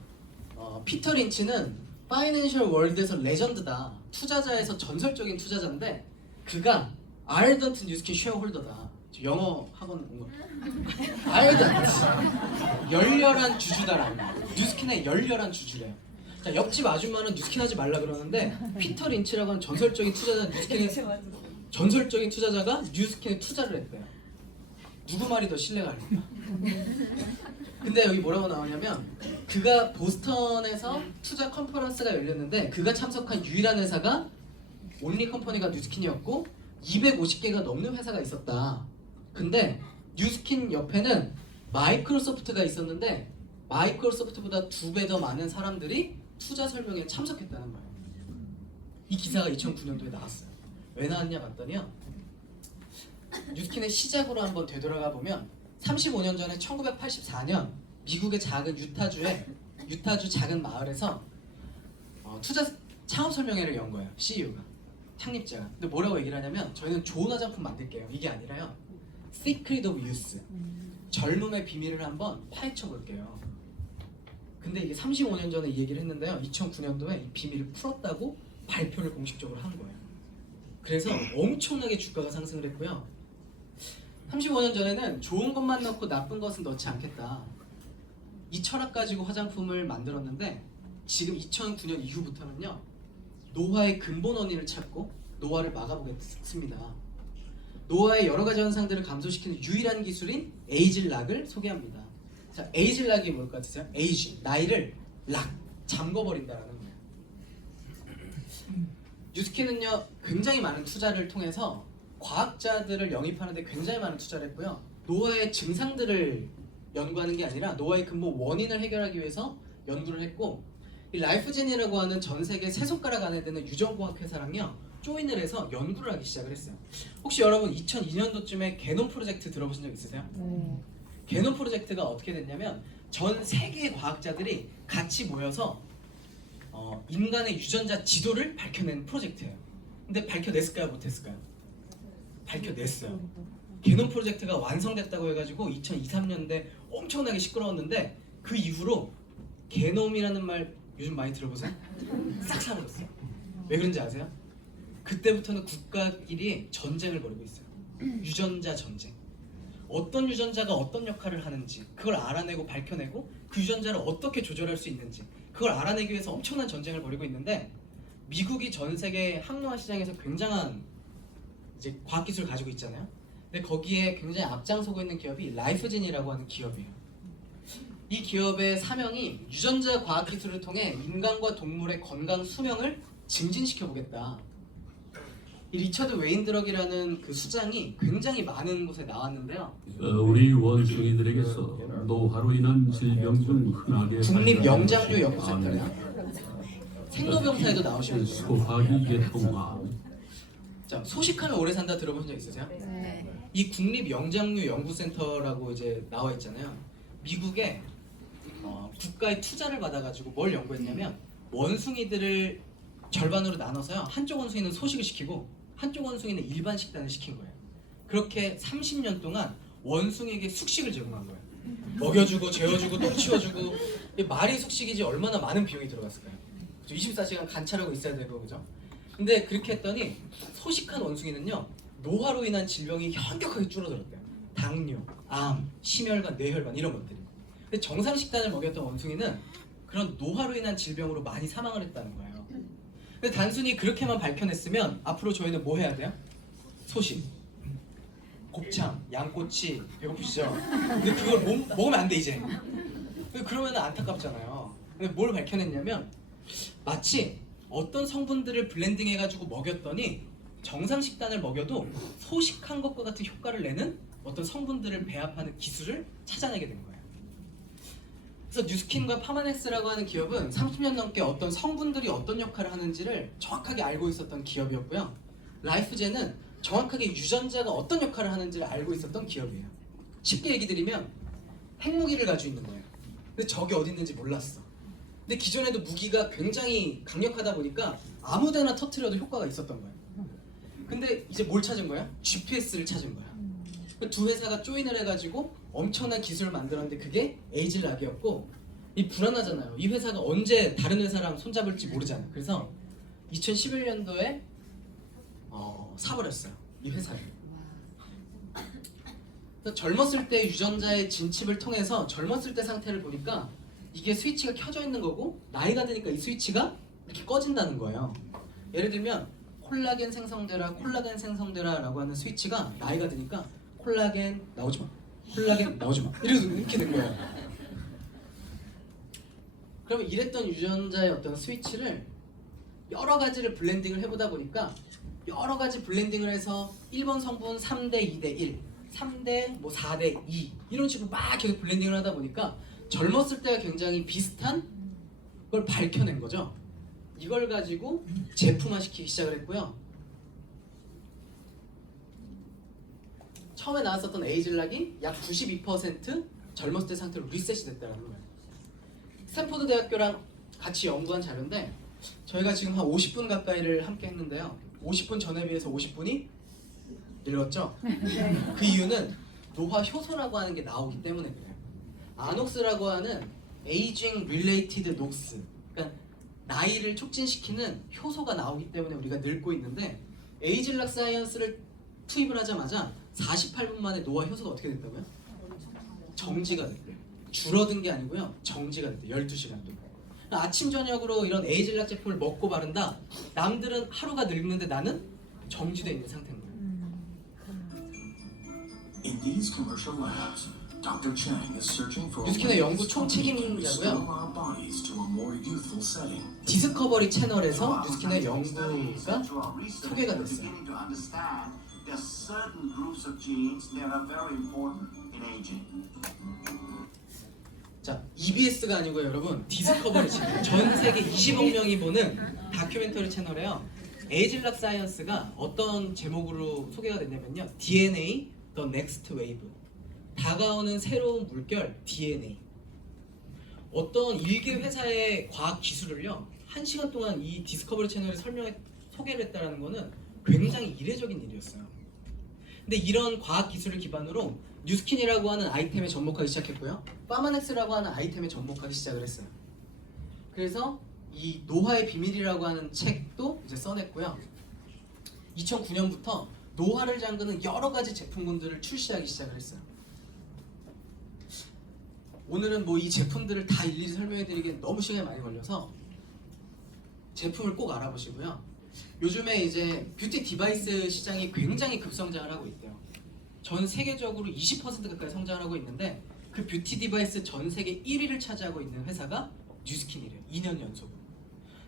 피터 린치는 파이낸셜 월드에서 레전드다. 투자자에서 전설적인 투자자인데 그가 아일던트 뉴스킨 쉐어홀더다. 영어 학원 온 거. 아일던트 열렬한 주주다라는 거. 뉴스킨의 열렬한 주주래요. 자, 옆집 아줌마는 뉴스킨 하지 말라 그러는데 피터 린치라고 하는 전설적인 투자자가 뉴스킨에 투자를 했대요. 누구 말이 더 신뢰가 갈까? 근데 여기 뭐라고 나오냐면 그가 보스턴에서 투자 컨퍼런스가 열렸는데 그가 참석한 유일한 회사가 온리 컴퍼니가 뉴스킨이었고 250개가 넘는 회사가 있었다. 근데 뉴스킨 옆에는 마이크로소프트가 있었는데 마이크로소프트보다 2배 더 많은 사람들이 투자 설명회에 참석했다는 거예요. 이 기사가 2009년도에 나왔어요. 왜 나왔냐 봤더니요, 뉴스킨의 시작으로 한번 되돌아가 보면 35년 전에 1984년 미국의 작은 유타주 작은 마을에서 투자 창업 설명회를 연 거예요. CEO가, 창립자가. 근데 뭐라고 얘기를 하냐면, 저희는 좋은 화장품 만들게요. 이게 아니라요, Secret of Youth, 젊음의 비밀을 한번 파헤쳐 볼게요. 근데 이게 35년 전에 이 얘기를 했는데요, 2009년도에 이 비밀을 풀었다고 발표를 공식적으로 한 거예요. 그래서 엄청나게 주가가 상승을 했고요. 35년 전에는 좋은 것만 넣고 나쁜 것은 넣지 않겠다, 이 철학 가지고 화장품을 만들었는데, 지금 2009년 이후부터는요, 노화의 근본 원인을 찾고 노화를 막아보겠습니다. 노화의 여러 가지 현상들을 감소시키는 유일한 기술인 에이즐락을 소개합니다. 자, 에이즐락이 뭘 것 같으세요? 에이지, 나이를 락, 잠궈버린다라는 거예요. 뉴스킨은요, 굉장히 많은 투자를 통해서 과학자들을 영입하는 데 굉장히 많은 투자를 했고요. 노화의 증상들을 연구하는 게 아니라 노화의 근본 원인을 해결하기 위해서 연구를 했고, 이 라이프젠이라고 하는 전 세계 세 손가락 안에 드는 유전공학 회사랑요 조인을 해서 연구를 하기 시작을 했어요. 혹시 여러분 2002년도쯤에 게놈 프로젝트 들어보신 적 있으세요? 네. 게놈 프로젝트가 어떻게 됐냐면, 전 세계의 과학자들이 같이 모여서 인간의 유전자 지도를 밝혀낸 프로젝트예요. 근데 밝혀냈을까요? 못했을까요? 밝혀냈어요. 게놈 프로젝트가 완성됐다고 해가지고 2023년대 엄청나게 시끄러웠는데, 그 이후로 게놈이라는 말 요즘 많이 들어보세요? 싹 사라졌어요. 왜 그런지 아세요? 그때부터는 국가끼리 전쟁을 벌이고 있어요. 유전자 전쟁. 어떤 유전자가 어떤 역할을 하는지 그걸 알아내고 밝혀내고, 그 유전자를 어떻게 조절할 수 있는지 그걸 알아내기 위해서 엄청난 전쟁을 벌이고 있는데, 미국이 전 세계 항노화 시장에서 굉장한 이제 과학기술을 가지고 있잖아요. 근데 거기에 굉장히 앞장서고 있는 기업이 라이프젠이라고 하는 기업이에요. 이 기업의 사명이 유전자 과학기술을 통해 인간과 동물의 건강 수명을 증진시켜 보겠다. 이 리처드 웨인드럭이라는 그 수장이 굉장히 많은 곳에 나왔는데요. 우리 원숭이들에게서 노화로 인한 질병 중 흔하게 국립영장류 연구센터래요. 생로병사에도 나오시는 분이에요. 소화기 계통화, 자, 소식하면 오래 산다 들어보신 적 있으세요? 네. 이 국립영장류 연구센터라고 이제 나와 있잖아요. 미국에 국가의 투자를 받아가지고 뭘 연구했냐면, 원숭이들을 절반으로 나눠서요, 한쪽 원숭이는 소식을 시키고 한쪽 원숭이는 일반 식단을 시킨 거예요. 그렇게 30년 동안 원숭이에게 숙식을 제공한 거예요. 먹여주고 재워주고 똥 치워주고. 말이 숙식이지 얼마나 많은 비용이 들어갔을까요? 24시간 관찰하고 있어야 되고, 그죠? 근데 그렇게 했더니 소식한 원숭이는요, 노화로 인한 질병이 현격하게 줄어들었대요. 당뇨, 암, 심혈관, 뇌혈관 이런 것들이. 근데 정상 식단을 먹였던 원숭이는 그런 노화로 인한 질병으로 많이 사망을 했다는 거예요. 근데 단순히 그렇게만 밝혀냈으면 앞으로 저희는 뭐 해야 돼요? 소식, 곱창, 양꼬치, 배고프시죠? 근데 그걸 먹으면 안 돼 이제. 그러면 안타깝잖아요. 근데 뭘 밝혀냈냐면, 마치 어떤 성분들을 블렌딩해가지고 먹였더니 정상 식단을 먹여도 소식한 것과 같은 효과를 내는 어떤 성분들을 배합하는 기술을 찾아내게 된 거예요. 그래서 뉴스킨과 파마넥스라고 하는 기업은 30년 넘게 어떤 성분들이 어떤 역할을 하는지를 정확하게 알고 있었던 기업이었고요. 라이프젠은 정확하게 유전자가 어떤 역할을 하는지를 알고 있었던 기업이에요. 쉽게 얘기 드리면 핵무기를 가지고 있는 거예요. 근데 적이 어디 있는지 몰랐어. 근데 기존에도 무기가 굉장히 강력하다 보니까 아무데나 터트려도 효과가 있었던 거예요. 근데 이제 뭘 찾은 거야? GPS를 찾은 거야. 두 회사가 조인을 해가지고 엄청난 기술을 만들었는데, 그게 에이즐락이었고, 이 불안하잖아요. 이 회사가 언제 다른 회사랑 손잡을지 모르잖아요. 그래서 2011년도에 사버렸어요, 이 회사를. 그래서 젊었을 때 유전자의 진칩을 통해서 젊었을 때 상태를 보니까 이게 스위치가 켜져 있는 거고, 나이가 드니까 이 스위치가 이렇게 꺼진다는 거예요. 예를 들면 콜라겐 생성되라 라고 하는 스위치가 나이가 드니까 콜라겐 나오지 마, 콜라겐 나오지 마, 이렇게 된 거예요. 그러면 이랬던 유전자의 어떤 스위치를 여러 가지를 블렌딩을 해보다 보니까, 여러 가지 블렌딩을 해서 1번 성분 3대 2대 1, 3대 뭐 4대 2 이런 식으로 막 계속 블렌딩을 하다 보니까 젊었을 때와 굉장히 비슷한 걸 밝혀낸 거죠. 이걸 가지고 제품화시키기 시작을 했고요. 처음에 나왔었던 에이즐락이 약 92% 젊었을 때 상태로 리셋이 됐다는 거예요. 스탠포드 대학교랑 같이 연구한 자료인데 저희가 지금 한 50분 가까이를 함께 했는데요. 50분 전에 비해서 50분이 늙었죠? 그 이유는 노화 효소라고 하는 게 나오기 때문에 그래요. 아녹스라고 하는 에이징 릴레이티드 녹스, 그러니까 나이를 촉진시키는 효소가 나오기 때문에 우리가 늙고 있는데 에이즐락 사이언스를 투입을 하자마자 48분 만에 노화 효소가 어떻게 됐다고요? 정지가 됐대요. 줄어든 게 아니고요. 정지가 됐대요. 12시간 동안. 아침 저녁으로 이런 에이즐락 제품을 먹고 바른다. 남들은 하루가 늙는데 나는 정지되어 있는 상태인 거예요. In these commercial labs, Dr. Chang is searching for 뉴스킨의 연구 총 책임자고요. our bodies to a more youthful setting. 디스커버리 채널에서 뉴스킨의 연구가 소개가 됐어요. There are certain groups of genes that are very important in aging. 자, EBS가 아니고요, 여러분. 디스커버리 채널. 전 세계 20억 명이 보는 다큐멘터리 채널에요. 에이즐락 사이언스가 어떤 제목으로 소개가 됐냐면요. DNA The Next Wave. 다가오는 새로운 물결 DNA. 어떤 일개 회사의 과학 기술을요 1시간 동안 이 디스커버리 채널에 소개를 했다는 거는 굉장히 이례적인 일이었어요. 근데 이런 과학 기술을 기반으로 뉴스킨이라고 하는 아이템에 접목하기 시작했고요. 파마넥스라고 하는 아이템에 접목하기 시작을 했어요. 그래서 이 노화의 비밀이라고 하는 책도 이제 써냈고요. 2009년부터 노화를 잠그는 여러 가지 제품군들을 출시하기 시작을 했어요. 오늘은 뭐 이 제품들을 다 일일이 설명해드리기엔 너무 시간이 많이 걸려서 제품을 꼭 알아보시고요. 요즘에 이제 뷰티 디바이스 시장이 굉장히 급성장을 하고 있대요. 전 세계적으로 20% 가까이 성장하고 있는데 그 뷰티 디바이스 전 세계 1위를 차지하고 있는 회사가 뉴스킨이래요. 2년 연속으로.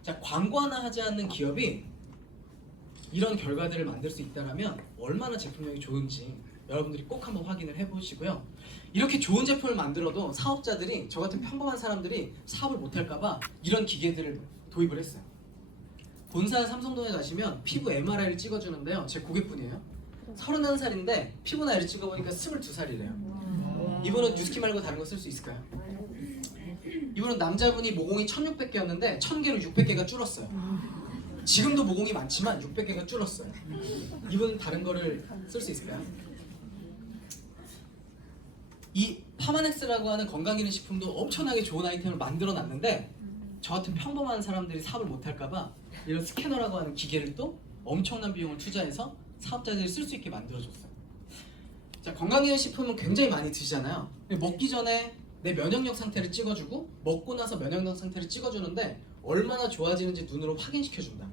자, 광고 하나 하지 않는 기업이 이런 결과들을 만들 수 있다면 얼마나 제품력이 좋은지 여러분들이 꼭 한번 확인을 해보시고요. 이렇게 좋은 제품을 만들어도 사업자들이, 저 같은 평범한 사람들이 사업을 못할까봐 이런 기계들을 도입을 했어요. 본사 삼성동에 가시면 피부 MRI를 찍어주는데요. 제 고객분이에요. 31살인데 피부 나이를 찍어보니까 22살이래요. 이분은 뉴스킨 말고 다른 거 쓸 수 있을까요? 이분은 남자분이 모공이 1600개였는데 1000개로 600개가 줄었어요. 지금도 모공이 많지만 600개가 줄었어요. 이분은 다른 거를 쓸 수 있을까요? 이 파마넥스라고 하는 건강기능식품도 엄청나게 좋은 아이템을 만들어 놨는데 저 같은 평범한 사람들이 사업을 못할까봐 이런 스캐너라고 하는 기계를 또 엄청난 비용을 투자해서 사업자들이 쓸 수 있게 만들어줬어요. 자, 건강기능식품은 굉장히 많이 드시잖아요. 먹기 전에 내 면역력 상태를 찍어주고 먹고 나서 면역력 상태를 찍어주는데 얼마나 좋아지는지 눈으로 확인시켜준다.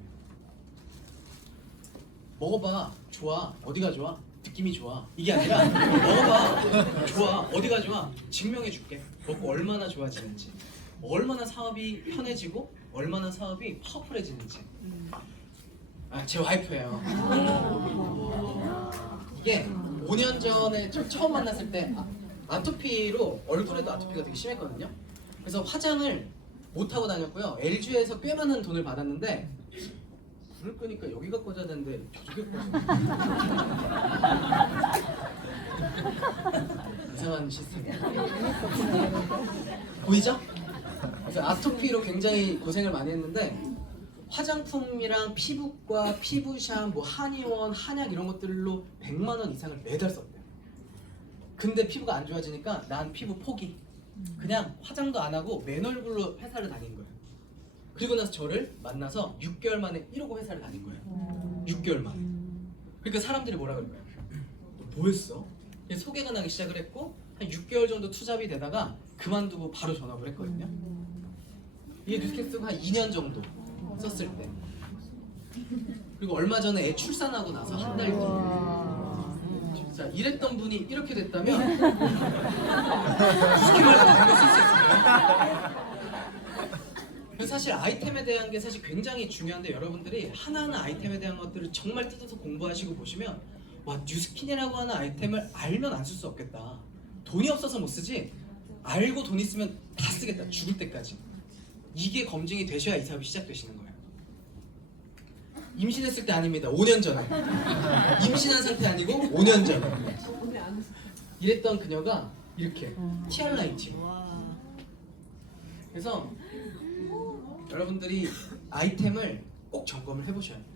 먹어봐, 좋아, 어디가 좋아? 느낌이 좋아. 이게 아니라 먹어봐, 좋아, 어디가 좋아? 증명해줄게. 먹고 얼마나 좋아지는지, 얼마나 사업이 편해지고 얼마나 사업이 파워풀해지는지. 아, 제 와이프예요. 이게 5년 전에 처음 만났을 때 아토피로 얼굴에도 아토피가 되게 심했거든요. 그래서 화장을 못 하고 다녔고요. LG에서 꽤 많은 돈을 받았는데 불을 끄니까 여기가 꺼져야 되는데 저쪽에 꺼져. 이상한 시스템. 보이죠? 그래서 아토피로 굉장히 고생을 많이 했는데 화장품이랑 피부과, 피부샴, 뭐 한의원, 한약 이런 것들로 100만 원 이상을 매달 썼대요. 근데 피부가 안 좋아지니까 난 피부 포기. 그냥 화장도 안 하고 맨 얼굴로 회사를 다닌 거예요. 그리고 나서 저를 만나서 6개월 만에 이러고 회사를 다닌 거예요. 6개월 만에. 그러니까 사람들이 뭐라 그럴까요? 너 뭐 했어? 소개가 나기 시작을 했고 한 6개월 정도 투잡이 되다가 그만두고 바로 전업을 했거든요. 이게 뉴스킨 쓰고 한 2년 정도 썼을 때. 그리고 얼마 전에 애 출산하고 나서 한 달 뒤. 자, 이랬던 분이 이렇게 됐다면 뉴스킨 말고 다른 거 쓸 수 있을까요? 사실 아이템에 대한 게 사실 굉장히 중요한데 여러분들이 하나하나 아이템에 대한 것들을 정말 뜯어서 공부하시고 보시면 와, 뉴스킨이라고 하는 아이템을 알면 안 쓸 수 없겠다. 돈이 없어서 못 쓰지 알고 돈 있으면 다 쓰겠다. 죽을 때까지. 이게 검증이 되셔야 이 사업이 시작되시는 거예요. 임신했을 때 아닙니다. 5년 전에. 임신한 상태 아니고 5년 전에. 이랬던 그녀가 이렇게 티알라이티. 그래서 여러분들이 아이템을 꼭 점검을 해보셔야 돼요.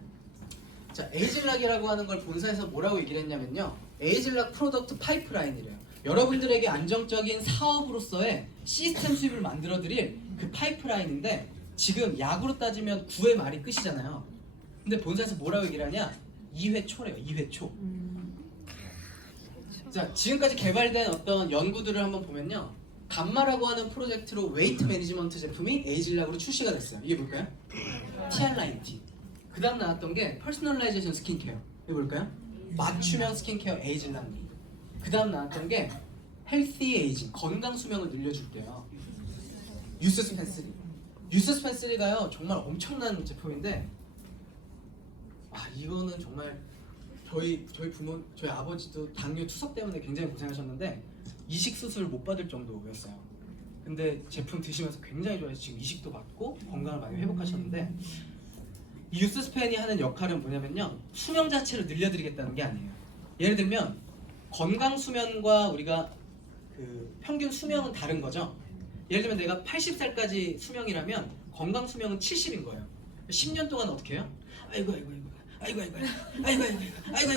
자, 에이즐락이라고 하는 걸 본사에서 뭐라고 얘기를 했냐면요, 에이즐락 프로덕트 파이프라인이래요. 여러분들에게 안정적인 사업으로서의 시스템 수입을 만들어드릴 그 파이프라인인데, 지금 약으로 따지면 9회 말이 끝이잖아요. 근데 본사에서 뭐라고 얘기를 하냐, 2회 초래요. 2회 초. 자, 지금까지 개발된 어떤 연구들을 한번 보면요, 감마라고 하는 프로젝트로 웨이트 매니지먼트 제품이 에이즐락으로 출시가 됐어요. 이게 뭘까요? 티알라인티. 그 다음 나왔던 게 퍼스널라이제이션 스킨케어. 이게 뭘까요? 맞춤형 스킨케어 에이즐락. 그 다음 나왔던 게 헬시 에이징, 건강 수명을 늘려줄게요. 유스 스펜슬리. 유스 스펜슬리가요 정말 엄청난 제품인데, 이거는 정말 저희 부모, 저희 아버지도 당뇨 투석 때문에 굉장히 고생하셨는데 이식 수술을 못 받을 정도였어요. 근데 제품 드시면서 굉장히 좋아해서 지금 이식도 받고 건강을 많이 회복하셨는데, 이 유스스펜이 하는 역할은 뭐냐면요, 수명 자체를 늘려드리겠다는 게 아니에요. 예를 들면 건강 수면과 우리가 그 평균 수명은 다른 거죠. 예를 들면 내가 80살까지 수명이라면 건강 수명은 70인 거예요. 10년 동안 어떻게 해요? 아이고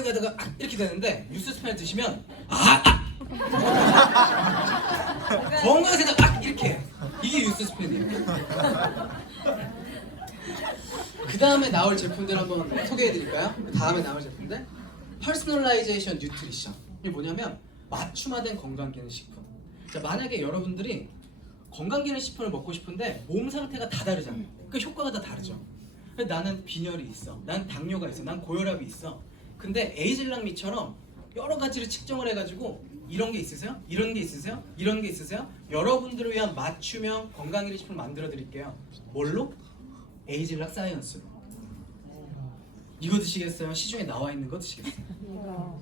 하다가 이렇게 되는데, 유스스펜을 드시면 건강 생각 이렇게 해. 이게 유스스펜이에요. 그 다음에 나올 제품들 한번 소개해드릴까요? 다음에 나올 제품들, 퍼스널라이제이션 뉴트리션. 이게 뭐냐면 맞춤화된 건강기능식품. 자, 만약에 여러분들이 건강기능식품을 먹고 싶은데 몸 상태가 다 다르잖아요. 그 효과가 다 다르죠. 나는 빈혈이 있어, 난 당뇨가 있어, 난 고혈압이 있어. 근데 에이즐락미처럼 여러 가지를 측정을 해가지고 이런 게 있으세요? 이런 게 있으세요? 이런 게 있으세요? 여러분들을 위한 맞춤형 건강기능식품을 만들어 드릴게요. 뭘로? 에이즐락 사이언스로. 이거 드시겠어요? 시중에 나와 있는 거 드시겠어요?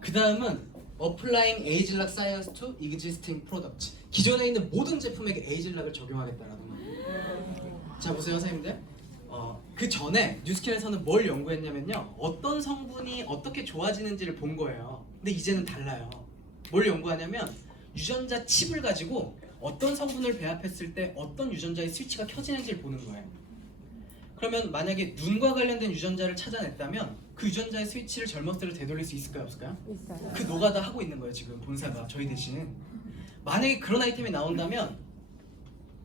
그 다음은 Applying 에이즐락 사이언스 to existing products. 기존에 있는 모든 제품에게 에이즐락을 적용하겠다라는 거예요. 자, 보세요 선생님들. 그 전에 뉴스킨에서는 뭘 연구했냐면요, 어떤 성분이 어떻게 좋아지는지를 본 거예요. 근데 이제는 달라요. 뭘 연구하냐면 유전자 칩을 가지고 어떤 성분을 배합했을 때 어떤 유전자의 스위치가 켜지는지를 보는 거예요. 그러면 만약에 눈과 관련된 유전자를 찾아냈다면 그 유전자의 스위치를 젊었을 때로 되돌릴 수 있을까요? 없을까요? 있어요. 그 노가다 하고 있는 거예요 지금 본사가, 저희 대신. 만약에 그런 아이템이 나온다면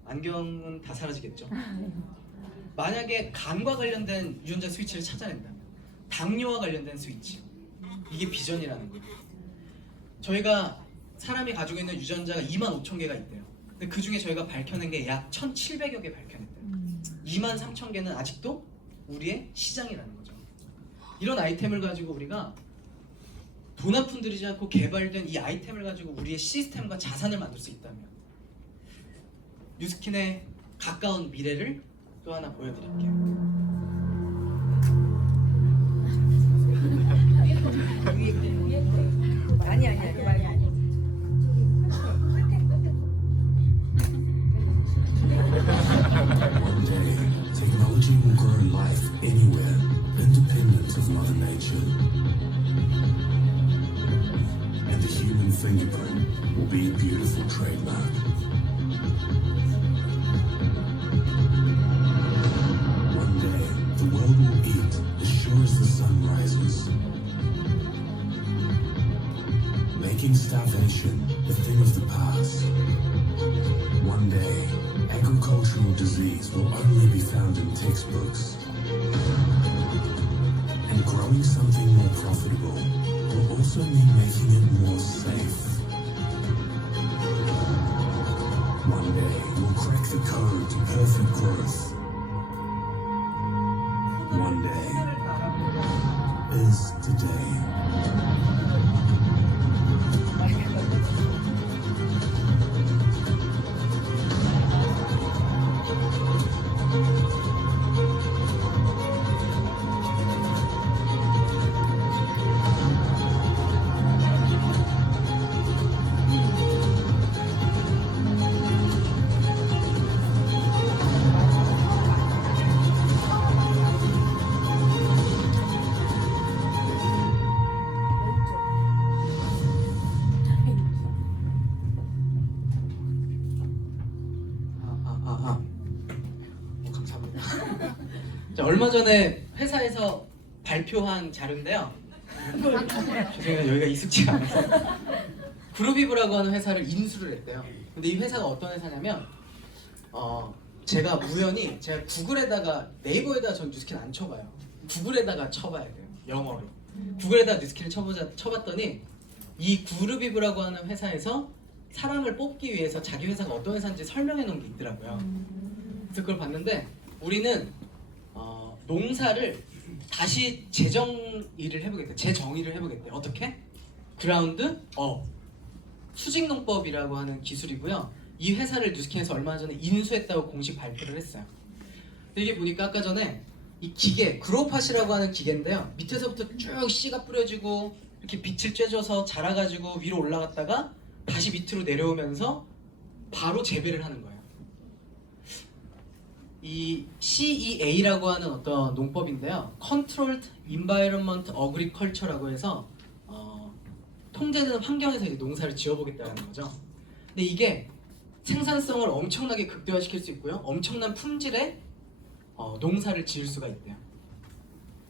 안경은 다 사라지겠죠. 만약에 간과 관련된 유전자 스위치를 찾아낸다면, 당뇨와 관련된 스위치, 이게 비전이라는 거예요. 저희가 사람이 가지고 있는 유전자가 25,000개가 있대요. 근데 그 중에 저희가 밝혀낸 게 약 1,700여 개 밝혀냈대요. 23,000개는 아직도 우리의 시장이라는 거죠. 이런 아이템을 가지고 우리가 돈 한 푼 들이지 않고 개발된 이 아이템을 가지고 우리의 시스템과 자산을 만들 수 있다면, 뉴스킨의 가까운 미래를 또 하나 보여드릴게요. One day, technology will grow life anywhere, independent of Mother Nature. And the human fingerprint will be a beautiful trademark. One day, the world will eat as sure as the sun rises, making starvation a thing of the past. One day, agricultural disease will only be found in textbooks. And growing something more profitable will also mean making it more safe. One day, we'll crack the code to perfect growth. One day is today. 얼마 전에 회사에서 발표한 자료인데요. 죄송해요, 여기가 익숙지가 않아서. 그루비브라고 하는 회사를 인수를 했대요. 근데 이 회사가 어떤 회사냐면 제가 우연히 제가 구글에다가 네이버에다 전 뉴스킨 안 쳐봐요. 구글에다가 쳐봐야 돼요. 영어로. 구글에다 뉴스킨을 쳐봤더니 이 그루비브라고 하는 회사에서 사람을 뽑기 위해서 자기 회사가 어떤 회사인지 설명해 놓은 게 있더라고요. 그래서 그걸 봤는데 우리는 농사를 다시 재정의를 해보겠대. 재정의를 해보겠대. 어떻게? 그라운드 업 수직농법이라고 하는 기술이고요. 이 회사를 뉴스킨에서 얼마 전에 인수했다고 공식 발표를 했어요. 근데 이게 보니까 아까 전에 이 기계, 그로우팟이라고 하는 기계인데요. 밑에서부터 쭉 씨가 뿌려지고 이렇게 빛을 쬐줘서 자라가지고 위로 올라갔다가 다시 밑으로 내려오면서 바로 재배를 하는 거예요. 이 CEA라고 하는 어떤 농법인데요. Controlled Environment Agriculture라고 해서 통제되는 환경에서 이제 농사를 지어보겠다는 거죠. 근데 이게 생산성을 엄청나게 극대화시킬 수 있고요. 엄청난 품질의 농사를 지을 수가 있대요.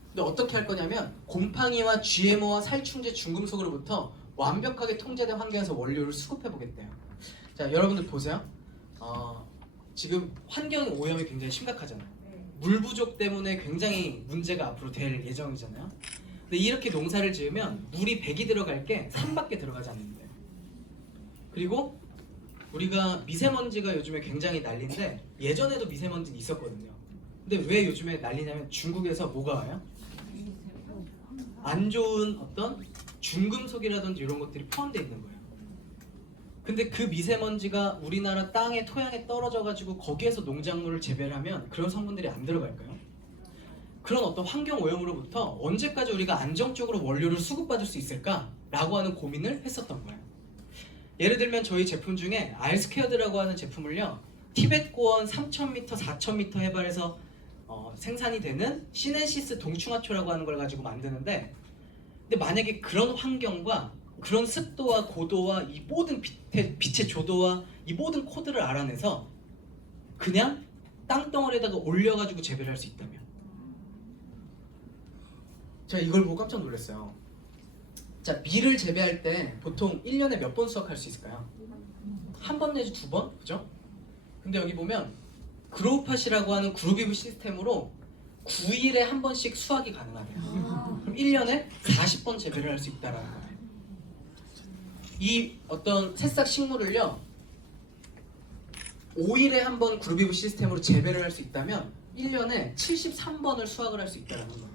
근데 어떻게 할 거냐면 곰팡이와 GMO와 살충제, 중금속으로부터 완벽하게 통제된 환경에서 원료를 수급해 보겠대요. 자, 여러분들 보세요. 지금 환경 오염이 굉장히 심각하잖아요. 물 부족 때문에 굉장히 문제가 앞으로 될 예정이잖아요. 근데 이렇게 농사를 지으면 물이 100이 들어갈 게 3밖에 들어가지 않는데요. 그리고 우리가 미세먼지가 요즘에 굉장히 난리인데 예전에도 미세먼지는 있었거든요. 근데 왜 요즘에 난리냐면 중국에서 뭐가 와요? 안 좋은 어떤 중금속이라든지 이런 것들이 포함되어 있는 거예요. 근데 그 미세먼지가 우리나라 땅에 토양에 떨어져 가지고 거기에서 농작물을 재배를 하면 그런 성분들이 안 들어갈까요? 그런 어떤 환경 오염으로부터 언제까지 우리가 안정적으로 원료를 수급받을 수 있을까? 라고 하는 고민을 했었던 거예요. 예를 들면 저희 제품 중에 알스퀘어드라고 하는 제품을요, 티벳 고원 3000m, 4000m 해발에서 생산이 되는 시넨시스 동충하초라고 하는 걸 가지고 만드는데, 근데 만약에 그런 환경과 그런 습도와 고도와 이 모든 빛의 조도와 이 모든 코드를 알아내서 그냥 땅덩어리에다가 올려가지고 재배를 할 수 있다면, 제가 이걸 보고 깜짝 놀랐어요. 자, 밀을 재배할 때 보통 1년에 몇 번 수확할 수 있을까요? 한 번 내지 두 번? 그죠? 근데 여기 보면 그로우팟이라고 하는 그루비브 시스템으로 9일에 한 번씩 수확이 가능하대요. 그럼 1년에 40번 재배를 할 수 있다는 거예요. 이 어떤 새싹 식물을요 5일에 한 번 그루비브 시스템으로 재배를 할 수 있다면 1년에 73번을 수확을 할 수 있다는 거예요.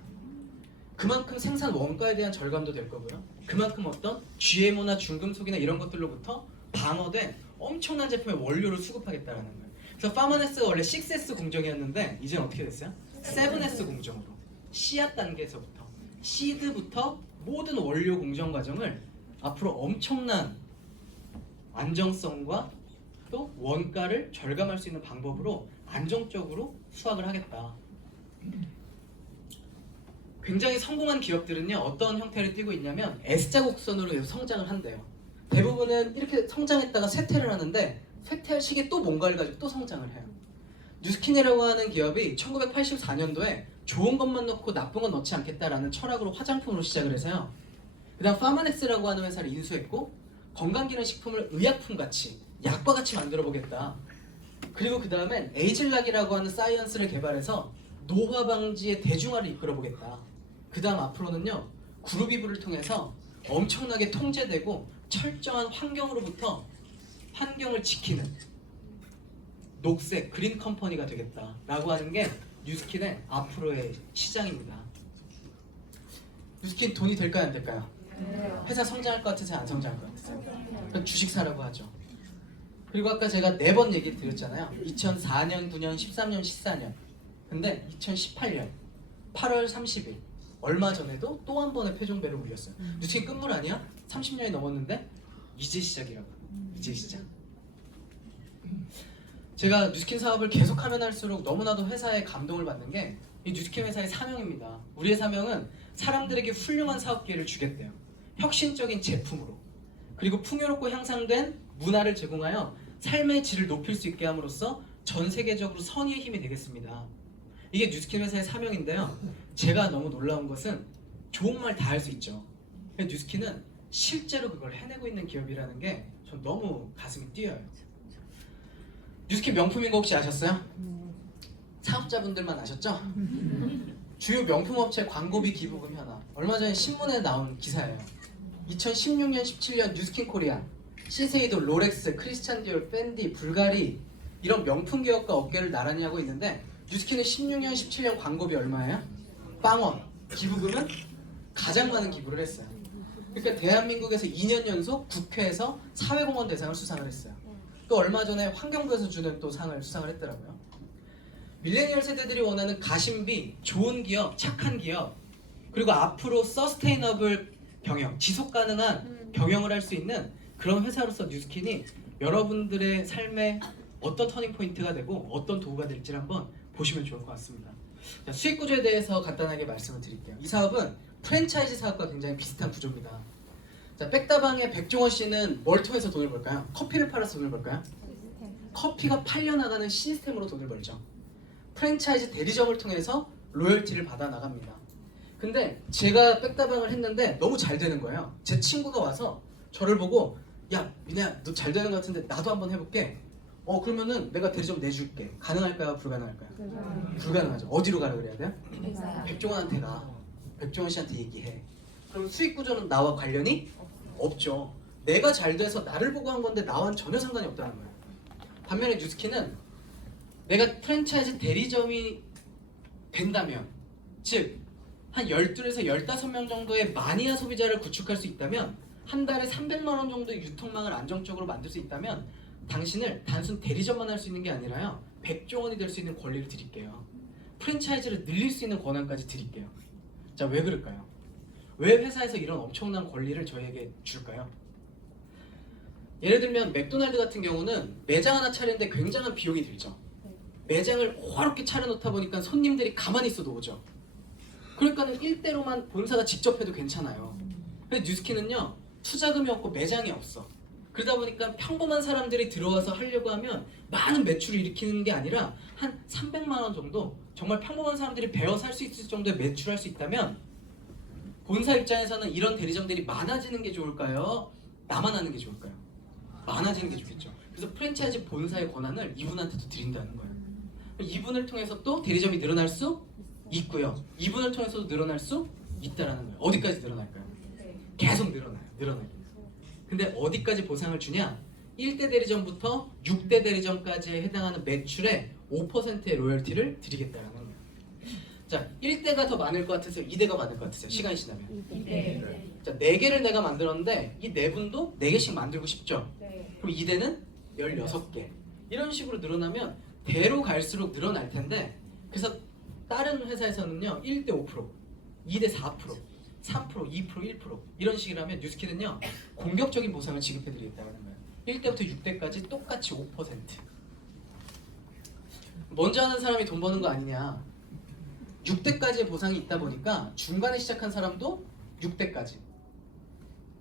그만큼 생산 원가에 대한 절감도 될 거고요. 그만큼 어떤 GMO나 중금속이나 이런 것들로부터 방어된 엄청난 제품의 원료를 수급하겠다는 거예요. 그래서 파머네스가 원래 6S 공정이었는데 이제는 어떻게 됐어요? 7S 공정으로 씨앗 단계에서부터 시드부터 모든 원료 공정 과정을 앞으로 엄청난 안정성과 또 원가를 절감할 수 있는 방법으로 안정적으로 수확을 하겠다. 굉장히 성공한 기업들은요 어떤 형태를 띠고 있냐면 S자 곡선으로 계속 성장을 한대요. 대부분은 이렇게 성장했다가 쇠퇴를 하는데 쇠퇴할 시기에 또 뭔가를 가지고 또 성장을 해요. 뉴스킨이라고 하는 기업이 1984년도에 좋은 것만 넣고 나쁜 건 넣지 않겠다라는 철학으로 화장품으로 시작을 해서요. 그 다음 파마넥스라고 하는 회사를 인수했고 건강기능식품을 의약품같이 약과 같이 만들어 보겠다. 그리고 그 다음엔 에이즐락이라고 하는 사이언스를 개발해서 노화 방지의 대중화를 이끌어 보겠다. 그 다음 앞으로는요 그루비브를 통해서 엄청나게 통제되고 철저한 환경으로부터 환경을 지키는 녹색 그린 컴퍼니가 되겠다라고 하는 게 뉴스킨의 앞으로의 시장입니다. 뉴스킨 돈이 될까요 안 될까요? 회사 성장할 것 같으세요 안 성장할 것 같으세요? 그럼 주식 사라고 하죠. 그리고 아까 제가 4번 얘기 드렸잖아요. 2004년, 9년, 13년, 14년. 근데 2018년 8월 30일 얼마 전에도 또 한 번의 표종배를 울렸어요. 뉴스킨 끝물 아니야? 30년이 넘었는데 이제 시작이라고. 이제 시작. 제가 뉴스킨 사업을 계속하면 할수록 너무나도 회사에 감동을 받는 게 이 뉴스킨 회사의 사명입니다. 우리의 사명은 사람들에게 훌륭한 사업 기회를 주겠대요. 혁신적인 제품으로. 그리고 풍요롭고 향상된 문화를 제공하여 삶의 질을 높일 수 있게 함으로써 전 세계적으로 선의의 힘이 되겠습니다. 이게 뉴스킨 회사의 사명인데요. 제가 너무 놀라운 것은 좋은 말 다 할 수 있죠. 근데 뉴스킨은 실제로 그걸 해내고 있는 기업이라는 게 전 너무 가슴이 뛰어요. 뉴스킨 명품인 거 혹시 아셨어요? 사업자분들만 아셨죠? 주요 명품업체 광고비 기부금 현황. 얼마 전에 신문에 나온 기사예요. 2016년, 17년 뉴스킨 코리아, 시세이도, 롤렉스, 크리스찬 디올, 팬디, 불가리 이런 명품 기업과 업계를 나란히 하고 있는데 뉴스킨은 16년, 17년 광고비 얼마예요? 빵원. 기부금은 가장 많은 기부를 했어요. 그러니까 대한민국에서 2년 연속 국회에서 사회공헌 대상을 수상을 했어요. 또 얼마 전에 환경부에서 주는 또 상을 수상을 했더라고요. 밀레니얼 세대들이 원하는 가심비, 좋은 기업, 착한 기업, 그리고 앞으로 서스테이너블 경영, 지속 가능한 경영을 할 수 있는 그런 회사로서 뉴스킨이 여러분들의 삶에 어떤 터닝 포인트가 되고 어떤 도구가 될지를 한번 보시면 좋을 것 같습니다. 자, 수익 구조에 대해서 간단하게 말씀을 드릴게요. 이 사업은 프랜차이즈 사업과 굉장히 비슷한 구조입니다. 자, 백다방의 백종원 씨는 뭘 통해서 돈을 벌까요? 커피를 팔아서 돈을 벌까요? 커피가 팔려나가는 시스템으로 돈을 벌죠. 프랜차이즈 대리점을 통해서 로열티를 받아 나갑니다. 근데 제가 백다방을 했는데 너무 잘 되는 거예요. 제 친구가 와서 저를 보고 야 민혜야 너 잘 되는 것 같은데 나도 한번 해볼게. 그러면은 내가 대리점 내줄게. 가능할까요? 불가능할까요? 불가능하죠. 어디로 가라 그래야 돼요? 백종원한테 가. 백종원 씨한테 얘기해. 그럼 수익 구조는 나와 관련이 없죠. 내가 잘 돼서 나를 보고 한 건데 나와는 전혀 상관이 없다는 거예요. 반면에 뉴스킨은 내가 프랜차이즈 대리점이 된다면, 즉 한 12에서 15명 정도의 마니아 소비자를 구축할 수 있다면, 한 달에 300만 원 정도의 유통망을 안정적으로 만들 수 있다면 당신을 단순 대리점만 할 수 있는 게 아니라요, 백종원이 될 수 있는 권리를 드릴게요. 프랜차이즈를 늘릴 수 있는 권한까지 드릴게요. 자, 왜 그럴까요? 왜 회사에서 이런 엄청난 권리를 저희에게 줄까요? 예를 들면 맥도날드 같은 경우는 매장 하나 차리는데 굉장한 비용이 들죠. 매장을 호화롭게 차려놓다 보니까 손님들이 가만히 있어도 오죠. 그러니까는 1대로만 본사가 직접 해도 괜찮아요. 근데 뉴스킨은요, 투자금이 없고 매장이 없어. 그러다 보니까 평범한 사람들이 들어와서 하려고 하면 많은 매출을 일으키는 게 아니라 한 300만 원 정도, 정말 평범한 사람들이 배워서 할 수 있을 정도의 매출을 할 수 있다면, 본사 입장에서는 이런 대리점들이 많아지는 게 좋을까요? 나만 하는 게 좋을까요? 많아지는 게 좋겠죠. 그래서 프랜차이즈 본사의 권한을 이분한테도 드린다는 거예요. 이분을 통해서 또 대리점이 늘어날 수 있고요. 이분을 통해서도 늘어날 수 있다라는 거예요. 어디까지 늘어날까요? 계속 늘어나요. 근데 어디까지 보상을 주냐? 1대 대리점부터 6대 대리점까지에 해당하는 매출의 5%의 로열티를 드리겠다라는 거예요. 자, 1대가 더 많을 것 같으세요? 2대가 많을 것 같으세요? 시간이 지나면. 2대. 자, 4개를 내가 만들었는데 이 4분도 4개씩 만들고 싶죠? 그럼 2대는 16개. 이런 식으로 늘어나면 대로 갈수록 늘어날 텐데, 그래서 다른 회사에서는요 1대 5%, 2대 4%, 3%, 2%, 1% 이런 식이라면 뉴스킨은요 공격적인 보상을 지급해드리겠다는 거예요. 1대부터 6대까지 똑같이 5%. 먼저 하는 사람이 돈 버는 거 아니냐. 6대까지의 보상이 있다 보니까 중간에 시작한 사람도 6대까지.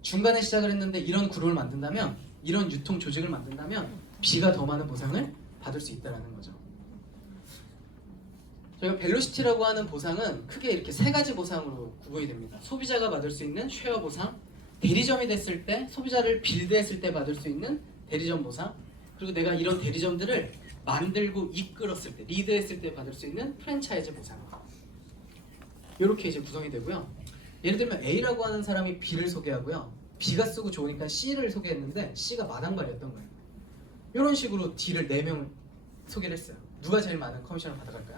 중간에 시작을 했는데 이런 그룹을 만든다면, 이런 유통 조직을 만든다면 B가 더 많은 보상을 받을 수 있다는 거죠. 저희가 벨로시티라고 하는 보상은 크게 이렇게 3가지 보상으로 구분이 됩니다. 소비자가 받을 수 있는 쉐어 보상, 대리점이 됐을 때 소비자를 빌드했을 때 받을 수 있는 대리점 보상, 그리고 내가 이런 대리점들을 만들고 이끌었을 때, 리드했을 때 받을 수 있는 프랜차이즈 보상. 이렇게 이제 구성이 되고요. 예를 들면 A라고 하는 사람이 B를 소개하고요, B가 쓰고 좋으니까 C를 소개했는데 C가 마당발이었던 거예요. 이런 식으로 D를 4명 소개를 했어요. 누가 제일 많은 커미션을 받아갈까요?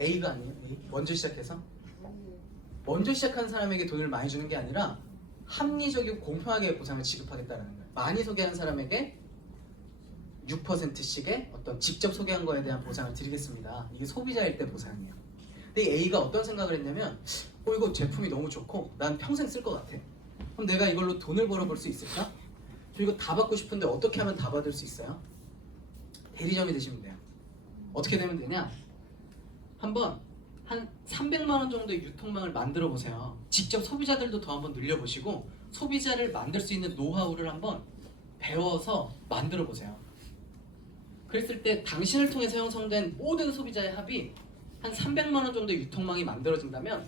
A가 아니에요? A? 먼저 시작해서? 먼저 시작한 사람에게 돈을 많이 주는 게 아니라 합리적이고 공평하게 보상을 지급하겠다는 거예요. 많이 소개한 사람에게 6%씩의 어떤 직접 소개한 거에 대한 보상을 드리겠습니다. 이게 소비자일 때 보상이에요. 근데 A가 어떤 생각을 했냐면, 이거 제품이 너무 좋고 난 평생 쓸 것 같아. 그럼 내가 이걸로 돈을 벌어볼 수 있을까? 저 이거 다 받고 싶은데 어떻게 하면 다 받을 수 있어요? 대리점이 되시면 돼요. 어떻게 되면 되냐? 한번 한 300만 원 정도의 유통망을 만들어 보세요. 직접 소비자들도 더 한번 늘려보시고 소비자를 만들 수 있는 노하우를 한번 배워서 만들어 보세요. 그랬을 때 당신을 통해서 형성된 모든 소비자의 합이 한 300만 원 정도의 유통망이 만들어진다면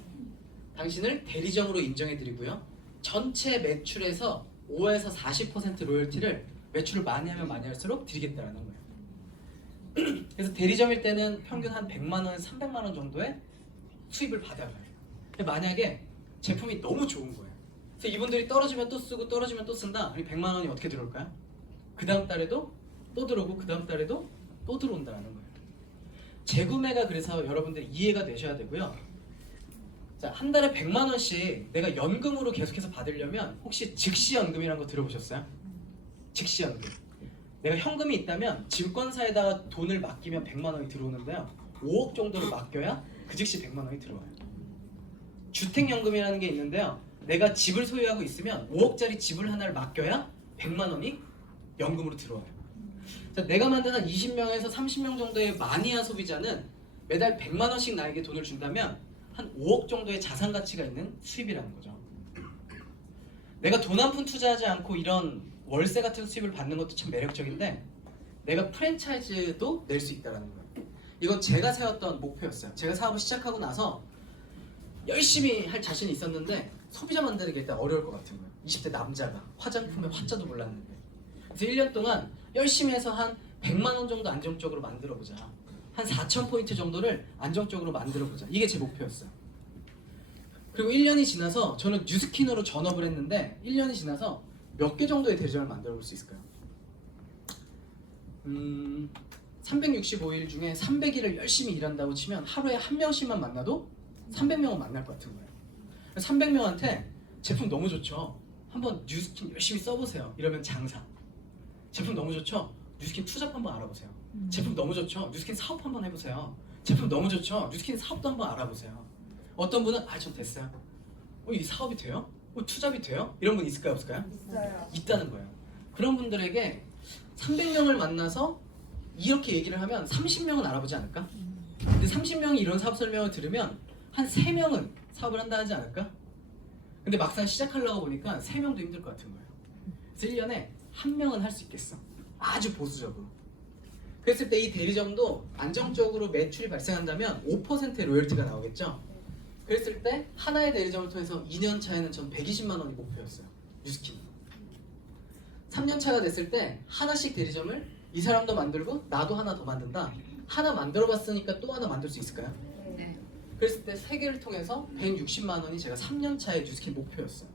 당신을 대리점으로 인정해드리고요. 전체 매출에서 5에서 40% 로열티를 매출을 많이 하면 많이 할수록 드리겠다라는 거예요. 그래서 대리점일 때는 평균 한 100만 원에서 300만 원 정도의 수입을 받아가요. 근데 만약에 제품이 너무 좋은 거예요. 그래서 이분들이 떨어지면 또 쓰고 떨어지면 또 쓴다. 그럼 100만 원이 어떻게 들어올까요? 그 다음 달에도 또 들어오고 그 다음 달에도 또 들어온다는 거예요. 재구매가 그래서 여러분들이 이해가 되셔야 되고요. 자, 한 달에 100만 원씩 내가 연금으로 계속해서 받으려면 혹시 즉시연금이라는 거 들어보셨어요? 즉시연금. 내가 현금이 있다면 증권사에다가 돈을 맡기면 100만 원이 들어오는데요. 5억 정도를 맡겨야 그 즉시 100만 원이 들어와요. 주택연금이라는 게 있는데요. 내가 집을 소유하고 있으면 5억짜리 집을 하나를 맡겨야 100만 원이 연금으로 들어와요. 자, 내가 만든 한 20명에서 30명 정도의 마니아 소비자는 매달 100만 원씩 나에게 돈을 준다면 한 5억 정도의 자산 가치가 있는 수입이라는 거죠. 내가 돈 한 푼 투자하지 않고 이런 월세 같은 수입을 받는 것도 참 매력적인데 내가 프랜차이즈도 낼 수 있다는 거예요. 이건 제가 세웠던 목표였어요. 제가 사업을 시작하고 나서 열심히 할 자신이 있었는데 소비자 만드는 게 일단 어려울 것 같은 거예요. 20대 남자가 화장품의 화자도 몰랐는데. 그래서 1년 동안 열심히 해서 한 100만 원 정도 안정적으로 만들어보자. 한 4,000포인트 정도를 안정적으로 만들어보자. 이게 제 목표였어요. 그리고 1년이 지나서 저는 뉴스킨으로 전업을 했는데 1년이 지나서 몇 개 정도의 대리점을 만들어 볼 수 있을까요? 365일 중에 300일을 열심히 일한다고 치면 하루에 한 명씩만 만나도 300명은 만날 것 같은 거예요. 300명한테 제품 너무 좋죠? 한번 뉴스킨 열심히 써보세요. 이러면 장사. 제품 너무 좋죠? 뉴스킨 투잡 한번 알아보세요. 제품 너무 좋죠? 뉴스킨 사업 한번 해보세요. 제품 너무 좋죠? 뉴스킨 사업도 한번 알아보세요. 어떤 분은 전 됐어요. 이 사업이 돼요? 투잡이 돼요? 이런 분 있을까요? 없을까요? 있어요. 있다는 거예요. 그런 분들에게 300명을 만나서 이렇게 얘기를 하면 30명은 알아보지 않을까? 근데 30명이 이런 사업 설명을 들으면 한 3명은 사업을 한다 하지 않을까? 근데 막상 시작하려고 보니까 3명도 힘들 것 같은 거예요. 그래서 1년에 1명은 할 수 있겠어. 아주 보수적으로. 그랬을 때 이 대리점도 안정적으로 매출이 발생한다면 5%의 로열티가 나오겠죠? 그랬을 때 하나의 대리점을 통해서 2년 차에는 전 120만 원이 목표였어요. 뉴스킨. 3년 차가 됐을 때 하나씩 대리점을 이 사람도 만들고 나도 하나 더 만든다. 하나 만들어봤으니까 또 하나 만들 수 있을까요? 네. 그랬을 때 3개를 통해서 160만 원이 제가 3년 차의 뉴스킨 목표였어요.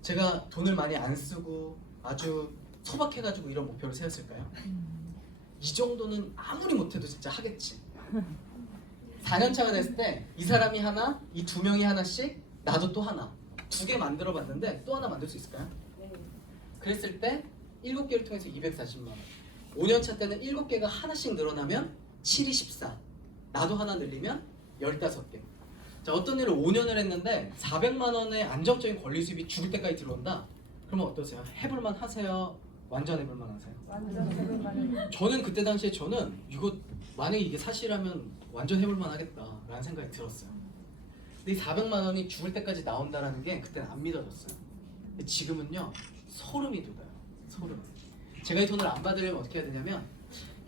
제가 돈을 많이 안 쓰고 아주 소박해가지고 이런 목표를 세웠을까요? 이 정도는 아무리 못해도 진짜 하겠지. 4년 차가 됐을 때 이 사람이 하나, 이 2명이 하나씩, 나도 또 하나. 2개 만들어 봤는데 또 하나 만들 수 있을까요? 그랬을 때 7개를 통해서 240만 원. 5년 차 때는 7개가 하나씩 늘어나면 7이 14. 나도 하나 늘리면 15개. 자, 어떤 일을 5년을 했는데 400만 원의 안정적인 권리 수입이 죽을 때까지 들어온다? 그러면 어떠세요? 해볼만 하세요? 완전 해볼만 하세요? 완전 해볼만해요. 저는 그때 당시에 이거 만약에 이게 사실이라면 완전 해볼만 하겠다라는 생각이 들었어요. 근데 이 400만 원이 죽을 때까지 나온다라는 게 그때는 안 믿어졌어요. 근데 지금은요 소름이 돋아요. 소름. 제가 이 돈을 안 받으려면 어떻게 해야 되냐면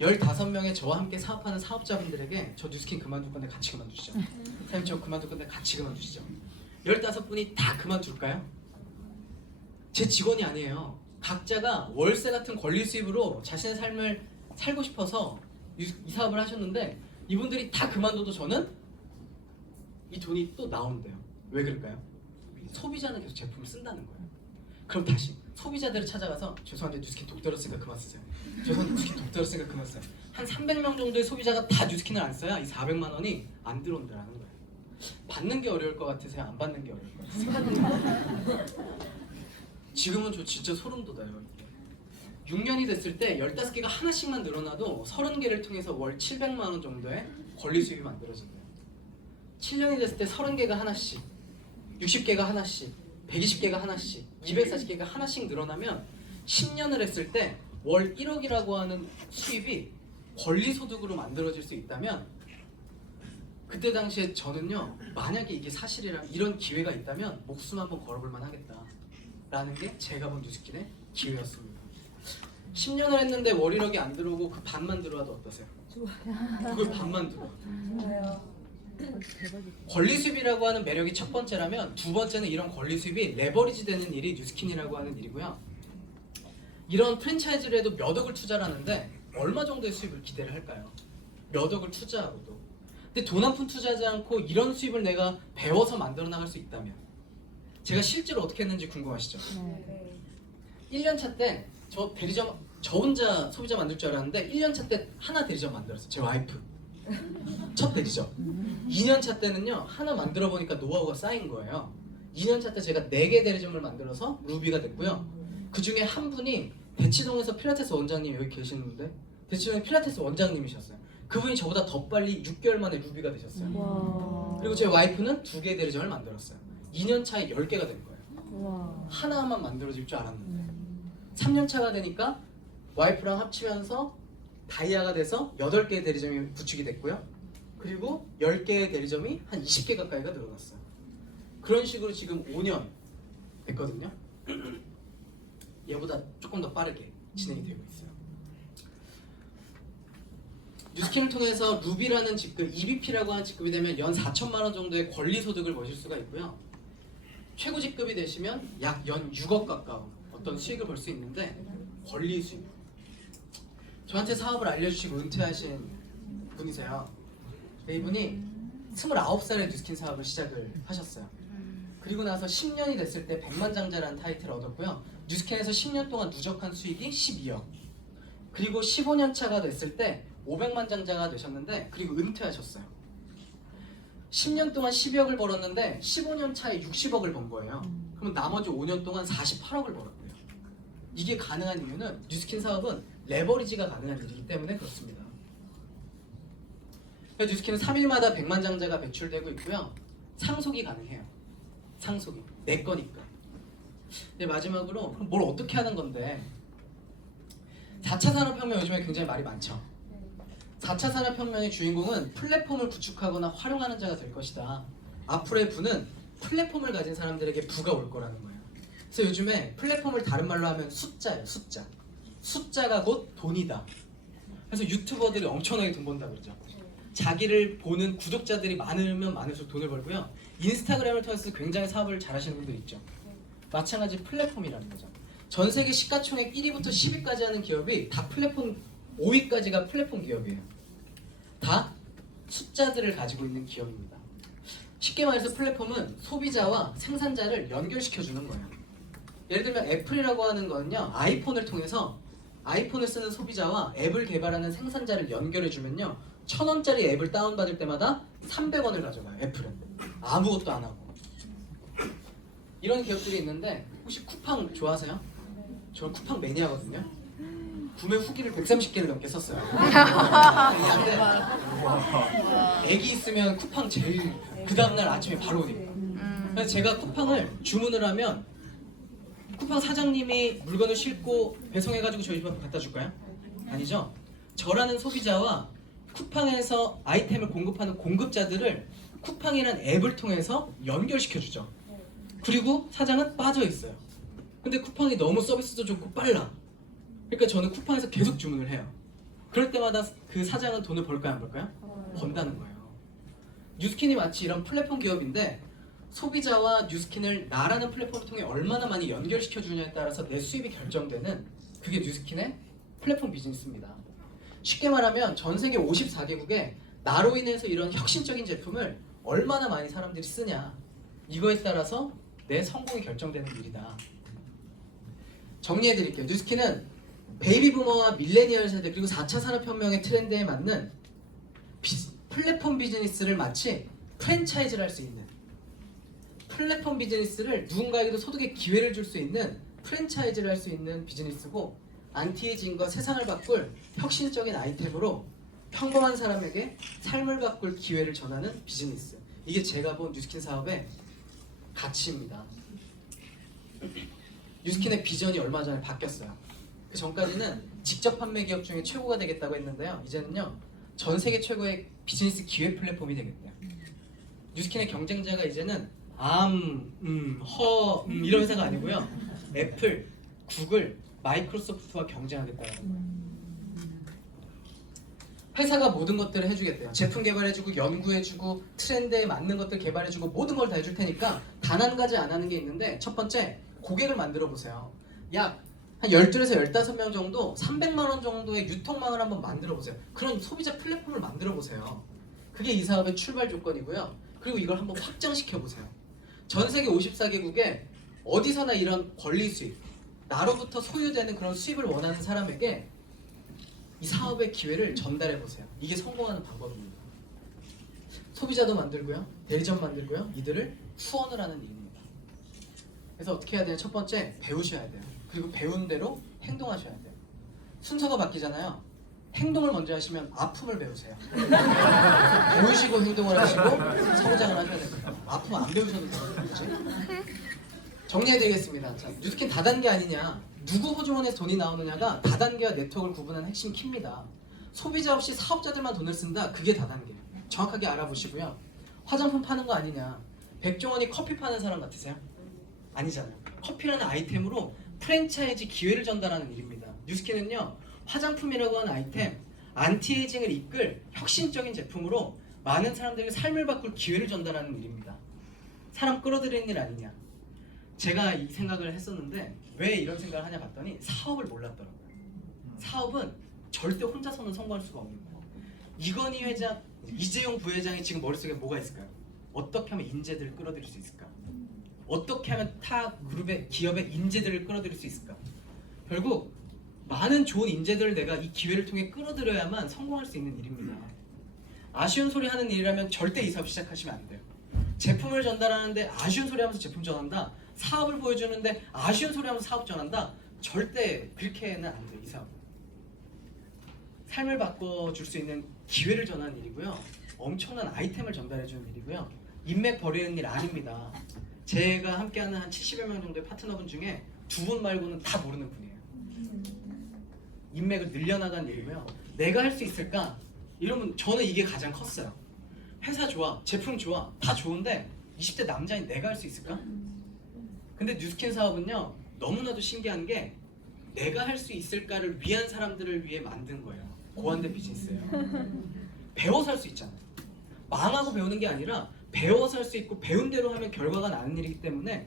15명의 저와 함께 사업하는 사업자분들에게 저 뉴스킨 그만둘 건데 같이 그만두시죠. 사장님 저 그만둘 건데 같이 그만두시죠. 15분이 다 그만둘까요? 제 직원이 아니에요. 각자가 월세 같은 권리 수입으로 자신의 삶을 살고 싶어서 이 사업을 하셨는데 이분들이 다 그만둬도 저는 이 돈이 또 나온대요. 왜 그럴까요? 소비자는 계속 제품을 쓴다는 거예요. 그럼 다시 소비자들을 찾아가서 죄송한데 뉴스킨 독 들었으니까 그만 쓰세요. 죄송한데 뉴스킨 독 들었으니까 그만 써요. 한 300명 정도의 소비자가 다 뉴스킨을 안 써야 이 400만 원이 안 들어온다는 거예요. 받는 게 어려울 것 같으세요? 안 받는 게 어려울 것 같으세요? 지금은 저 진짜 소름 돋아요. 6년이 됐을 때 15개가 하나씩만 늘어나도 30개를 통해서 월 700만 원 정도의 권리 수입이 만들어진대요. 7년이 됐을 때 30개가 하나씩, 60개가 하나씩, 120개가 하나씩, 240개가 하나씩 늘어나면 10년을 했을 때 월 1억이라고 하는 수입이 권리소득으로 만들어질 수 있다면 그때 당시에 저는요 만약에 이게 사실이라면 이런 기회가 있다면 목숨 한번 걸어볼 만하겠다 라는 게 제가 본 뉴스킨의 기회였습니다. 10년을 했는데 월이력이 안 들어오고 그 반만 들어와도 어떠세요? 그걸 반만 들어와. 권리 수입이라고 하는 매력이 첫 번째라면, 두 번째는 이런 권리 수입이 레버리지 되는 일이 뉴스킨이라고 하는 일이고요. 이런 프랜차이즈를 해도 몇 억을 투자를 하는데 얼마 정도의 수입을 기대를 할까요? 몇 억을 투자하고도. 근데 돈 한 푼 투자하지 않고 이런 수입을 내가 배워서 만들어 나갈 수 있다면, 제가 실제로 어떻게 했는지 궁금하시죠? 1년차 때 저 대리점, 저 혼자 소비자 만들 줄 알았는데 1년차 때 하나 대리점 만들었어요. 제 와이프 첫 대리점. 2년차 때는요, 하나 만들어 보니까 노하우가 쌓인 거예요. 2년차 때 제가 4개 대리점을 만들어서 루비가 됐고요. 그 중에 한 분이 대치동에서 필라테스 원장님 여기 계시는데, 대치동에 필라테스 원장님이셨어요. 그분이 저보다 더 빨리 6개월 만에 루비가 되셨어요. 그리고 제 와이프는 2개 대리점을 만들었어요. 2년 차에 10개가 된 거예요. 하나만 만들어질 줄 알았는데 3년 차가 되니까 와이프랑 합치면서 다이아가 돼서 8개의 대리점이 구축이 됐고요. 그리고 10개의 대리점이 한 20개 가까이가 늘어났어요. 그런 식으로 지금 5년 됐거든요. 얘보다 조금 더 빠르게 진행이 되고 있어요. 뉴스킨을 통해서 루비라는 직급, EVP라고 하는 직급이 되면 연 4천만 원 정도의 권리 소득을 보실 수가 있고요. 최고 직급이 되시면 약 연 6억 가까운 어떤 수익을 벌 수 있는데, 권리 수익. 저한테 사업을 알려주시고 은퇴하신 분이세요. 이분이 29살에 뉴스킨 사업을 시작을 하셨어요. 그리고 나서 10년이 됐을 때 백만장자라는 타이틀을 얻었고요. 뉴스킨에서 10년 동안 누적한 수익이 12억. 그리고 15년 차가 됐을 때 500만 장자가 되셨는데, 그리고 은퇴하셨어요. 10년 동안 12억을 벌었는데 15년 차에 60억을 번 거예요. 그럼 나머지 5년 동안 48억을 벌었대요. 이게 가능한 이유는 뉴스킨 사업은 레버리지가 가능한 일이기 때문에 그렇습니다. 뉴스킨은 3일마다 100만 장자가 배출되고 있고요. 상속이 가능해요. 상속이. 내 거니까. 네, 마지막으로 그럼 뭘 어떻게 하는 건데, 4차 산업혁명 요즘에 굉장히 말이 많죠. 4차 산업혁명의 주인공은 플랫폼을 구축하거나 활용하는 자가 될 것이다. 앞으로의 부는 플랫폼을 가진 사람들에게 부가 올 거라는 거예요. 그래서 요즘에 플랫폼을 다른 말로 하면 숫자예요. 숫자. 숫자가 곧 돈이다. 그래서 유튜버들이 엄청나게 돈 번다 그러죠. 자기를 보는 구독자들이 많으면 많을수록 돈을 벌고요. 인스타그램을 통해서 굉장히 사업을 잘하시는 분들 있죠. 마찬가지 플랫폼이라는 거죠. 전 세계 시가총액 1위부터 10위까지 하는 기업이 다 플랫폼, 5위까지가 플랫폼 기업이에요. 다 숫자들을 가지고 있는 기업입니다. 쉽게 말해서 플랫폼은 소비자와 생산자를 연결시켜주는 거예요. 예를 들면 애플이라고 하는 거는요, 아이폰을 통해서 아이폰을 쓰는 소비자와 앱을 개발하는 생산자를 연결해주면요, 1,000원짜리 앱을 다운받을 때마다 300원을 가져가요. 애플은 아무것도 안 하고. 이런 기업들이 있는데, 혹시 쿠팡 좋아하세요? 저는 쿠팡 매니아거든요. 구매 후기를 130개를 넘게 썼어요. 애기 있으면 쿠팡 제일 그 다음날 아침에 바로 오니까. 그래서 제가 쿠팡을 주문을 하면 쿠팡 사장님이 물건을 싣고 배송해가지고 저희 집 앞에 갖다 줄까요? 아니죠. 저라는 소비자와 쿠팡에서 아이템을 공급하는 공급자들을 쿠팡이라는 앱을 통해서 연결시켜주죠. 그리고 사장은 빠져있어요. 근데 쿠팡이 너무 서비스도 좋고 빨라. 그러니까 저는 쿠팡에서 계속 주문을 해요. 그럴 때마다 그 사장은 돈을 벌까요, 안 벌까요? 번다는 거예요. 뉴스킨이 마치 이런 플랫폼 기업인데, 소비자와 뉴스킨을 나라는 플랫폼을 통해 얼마나 많이 연결시켜주냐에 따라서 내 수입이 결정되는, 그게 뉴스킨의 플랫폼 비즈니스입니다. 쉽게 말하면 전 세계 54개국에 나로 인해서 이런 혁신적인 제품을 얼마나 많이 사람들이 쓰냐, 이거에 따라서 내 성공이 결정되는 일이다. 정리해드릴게요. 뉴스킨은 베이비 부머와 밀레니얼 세대 그리고 4차 산업혁명의 트렌드에 맞는 플랫폼 비즈니스를 마치 프랜차이즈를 할 수 있는, 플랫폼 비즈니스를 누군가에게도 소득의 기회를 줄 수 있는 프랜차이즈를 할 수 있는 비즈니스고, 안티에이징과 세상을 바꿀 혁신적인 아이템으로 평범한 사람에게 삶을 바꿀 기회를 전하는 비즈니스. 이게 제가 본 뉴스킨 사업의 가치입니다. 뉴스킨의 비전이 얼마 전에 바뀌었어요. 그 전까지는 직접 판매 기업 중에 최고가 되겠다고 했는데요, 이제는요, 전 세계 최고의 비즈니스 기회 플랫폼이 되겠대요. 뉴스킨의 경쟁자가 이제는 이런 회사가 아니고요, 애플, 구글, 마이크로소프트와 경쟁하겠다는 거예요. 회사가 모든 것들을 해주겠대요. 제품 개발해주고 연구해주고 트렌드에 맞는 것들 개발해주고 모든 걸 다 해줄 테니까 단 한 가지 안 하는 게 있는데, 첫 번째, 고객을 만들어 보세요. 약 한 12에서 15명 정도 300만 원 정도의 유통망을 한번 만들어 보세요. 그런 소비자 플랫폼을 만들어 보세요. 그게 이 사업의 출발 조건이고요. 그리고 이걸 한번 확장시켜 보세요. 전 세계 54개국에 어디서나 이런 권리 수입, 나로부터 소유되는 그런 수입을 원하는 사람에게 이 사업의 기회를 전달해 보세요. 이게 성공하는 방법입니다. 소비자도 만들고요, 대리점 만들고요, 이들을 후원을 하는 일입니다. 그래서 어떻게 해야 돼요? 첫 번째, 배우셔야 돼요. 그리고 배운 대로 행동하셔야 돼요. 순서가 바뀌잖아요. 행동을 먼저 하시면 아픔을 배우세요. 배우시고 행동을 하시고 성장을 하셔야 됩니다. 아픔 안 배우셔도 되겠지? 정리해드리겠습니다. 자, 뉴스킨 다단계 아니냐? 누구 호주머니에서 돈이 나오느냐가 다단계와 네트워크를 구분하는 핵심 키입니다. 소비자 없이 사업자들만 돈을 쓴다. 그게 다단계예요. 정확하게 알아보시고요. 화장품 파는 거 아니냐? 백종원이 커피 파는 사람 같으세요? 아니잖아요. 커피라는 아이템으로 프랜차이즈 기회를 전달하는 일입니다. 뉴스킨은요, 화장품이라고 하는 아이템, 안티에이징을 이끌 혁신적인 제품으로 많은 사람들에게 삶을 바꿀 기회를 전달하는 일입니다. 사람 끌어들이는 일 아니냐? 제가 이 생각을 했었는데 왜 이런 생각을 하냐 봤더니 사업을 몰랐더라고요. 사업은 절대 혼자서는 성공할 수가 없는 거예요. 이건희 회장, 이재용 부회장이 지금 머릿속에 뭐가 있을까요? 어떻게 하면 인재들을 끌어들일 수 있을까? 어떻게 하면 타 그룹의 기업의 인재들을 끌어들일 수 있을까? 결국 많은 좋은 인재들을 내가 이 기회를 통해 끌어들여야만 성공할 수 있는 일입니다. 아쉬운 소리 하는 일이라면 절대 이 사업 시작하시면 안 돼요. 제품을 전달하는데 아쉬운 소리 하면서 제품 전한다. 사업을 보여주는데 아쉬운 소리 하면서 사업 전한다. 절대 그렇게는 안 돼요. 이 사업. 삶을 바꿔줄 수 있는 기회를 전하는 일이고요. 엄청난 아이템을 전달해주는 일이고요. 인맥 버리는 일 아닙니다. 제가 함께하는 한 70여 명 정도의 파트너분 중에 2분 말고는 다 모르는 분이에요. 인맥을 늘려나가는 일이고요. 내가 할 수 있을까? 이러면 저는 이게 가장 컸어요. 회사 좋아, 제품 좋아, 다 좋은데 20대 남자인 내가 할 수 있을까? 근데 뉴스킨 사업은요, 너무나도 신기한 게 내가 할 수 있을까를 위한 사람들을 위해 만든 거예요. 고안된 비즈니스예요. 배워서 할 수 있잖아요. 망하고 배우는 게 아니라 배워서 할 수 있고 배운 대로 하면 결과가 나는 일이기 때문에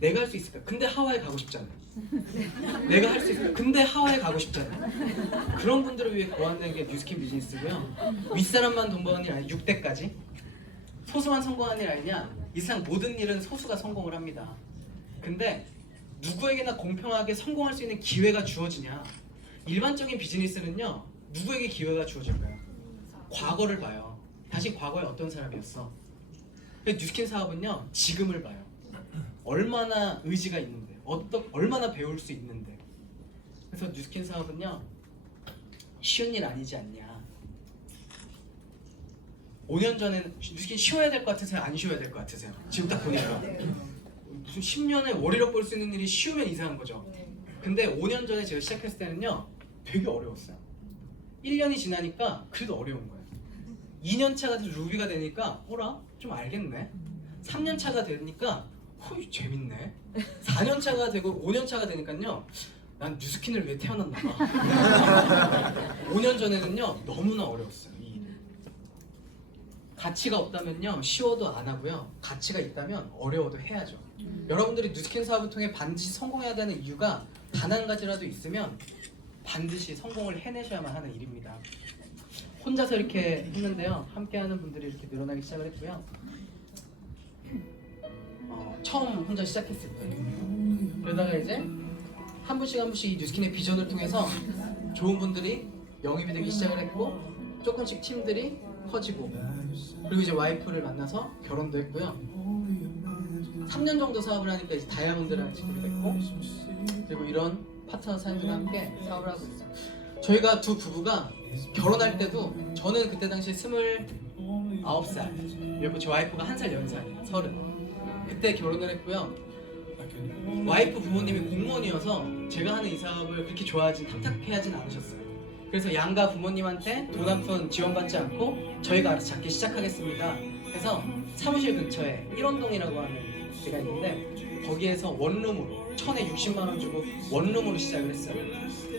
내가 할 수 있을까? 근데 하와이 가고 싶잖아요. 내가 할 수 있을까? 근데 하와이 가고 싶잖아요. 그런 분들을 위해 고안된 게 뉴스킨 비즈니스고요. 윗사람만 돈 버는 일 아니 6대까지 소수만 성공하는 일 아니냐? 이 세상 모든 일은 소수가 성공을 합니다. 근데 누구에게나 공평하게 성공할 수 있는 기회가 주어지냐? 일반적인 비즈니스는요, 누구에게 기회가 주어질까요? 과거를 봐요. 당신 과거에 어떤 사람이었어? 근데 뉴스킨 사업은요, 지금을 봐요. 얼마나 의지가 있는데, 얼마나 배울 수 있는데. 그래서 뉴스킨 사업은요, 쉬운 일 아니지 않냐. 5년 전에는 뉴스킨 쉬어야 될 것 같으세요? 안 쉬어야 될 것 같으세요? 지금 딱 보니까 무슨 10년에 월이력 벌 수 있는 일이 쉬우면 이상한 거죠. 근데 5년 전에 제가 시작했을 때는요, 되게 어려웠어요. 1년이 지나니까 그래도 어려운 거예요. 2년 차가 돼서 루비가 되니까 어라? 좀 알겠네. 3년 차가 되니까 재밌네. 4년 차가 되고 5년 차가 되니까요, 난 뉴스킨을 위해 태어났나 봐. 5년 전에는요, 너무나 어려웠어요. 이 일이. 가치가 없다면요, 쉬워도 안 하고요. 가치가 있다면 어려워도 해야죠. 여러분들이 뉴스킨 사업을 통해 반드시 성공해야 되는 이유가 단 한 가지라도 있으면 반드시 성공을 해내셔야만 하는 일입니다. 혼자서 이렇게 했는데요, 함께하는 분들이 이렇게 늘어나기 시작을 했고요. 처음 혼자 시작했을 때, 그러다가 이제 한 분씩 한 분씩 이 뉴스킨의 비전을 통해서 좋은 분들이 영입이 되기 시작을 했고, 조금씩 팀들이 커지고, 그리고 이제 와이프를 만나서 결혼도 했고요. 3년 정도 사업을 하니까 이제 다이아몬드라는 직업이 됐고, 그리고 이런 파트너 사장님과 함께 사업을 하고 있어요. 저희가 두 부부가 결혼할 때도, 저는 그때 당시에 29살, 그리고 제 와이프가 1살 연상이에요. 30. 그때 결혼을 했고요. 와이프 부모님이 공무원이어서 제가 하는 이 사업을 그렇게 탐탁해하진 않으셨어요. 그래서 양가 부모님한테 돈 한 푼 지원받지 않고 저희가 알아서 작게 시작하겠습니다 해서 사무실 근처에 1원동이라고 하는 데가 있는데 거기에서 원룸으로 1000에 60만 원 주고 원룸으로 시작을 했어요.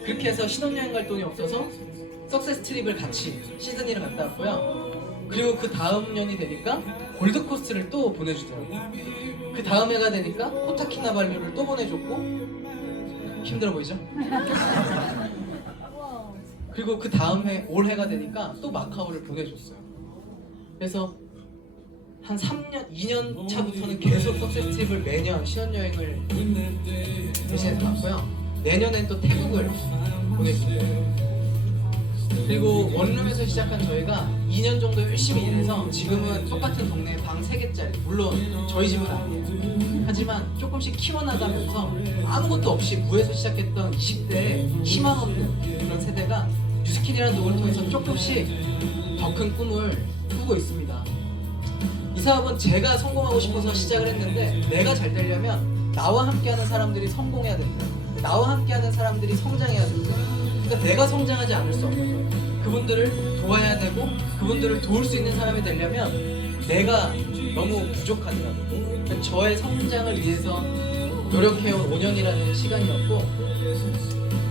그렇게 해서 신혼여행 갈 돈이 없어서 석세스 트립을 같이 시드니를 갔다 왔고요. 그리고 그 다음 년이 되니까 골드코스트를 또 보내주더라고요. 그 다음 해가 되니까 코타키나발루를 또 보내줬고 힘들어 보이죠? 그리고 그 다음 해 올해가 되니까 또 마카오를 보내줬어요. 그래서 한 3년, 2년 차부터는 계속 석세스 트립을 매년 신혼여행을 대신해서 갔고요. 내년엔 또 태국을 보내준대요. 그리고 원룸에서 시작한 저희가 2년 정도 열심히 일해서 지금은 똑같은 동네에 방 3개짜리, 물론 저희 집은 아니에요. 하지만 조금씩 키워나가면서 아무것도 없이 무에서 시작했던 20대의 희망 없는 그런 세대가 뉴스킨이라는 노고를 통해서 조금씩 더 큰 꿈을 꾸고 있습니다. 이 사업은 제가 성공하고 싶어서 시작을 했는데 내가 잘 되려면 나와 함께하는 사람들이 성공해야 된다. 나와 함께하는 사람들이 성장해야 된다. 그러니까 내가 성장하지 않을 수 없는 거예요. 그분들을 도와야 되고 그분들을 도울 수 있는 사람이 되려면 내가 너무 부족하더라고요. 그러니까 저의 성장을 위해서 노력해온 5년이라는 시간이었고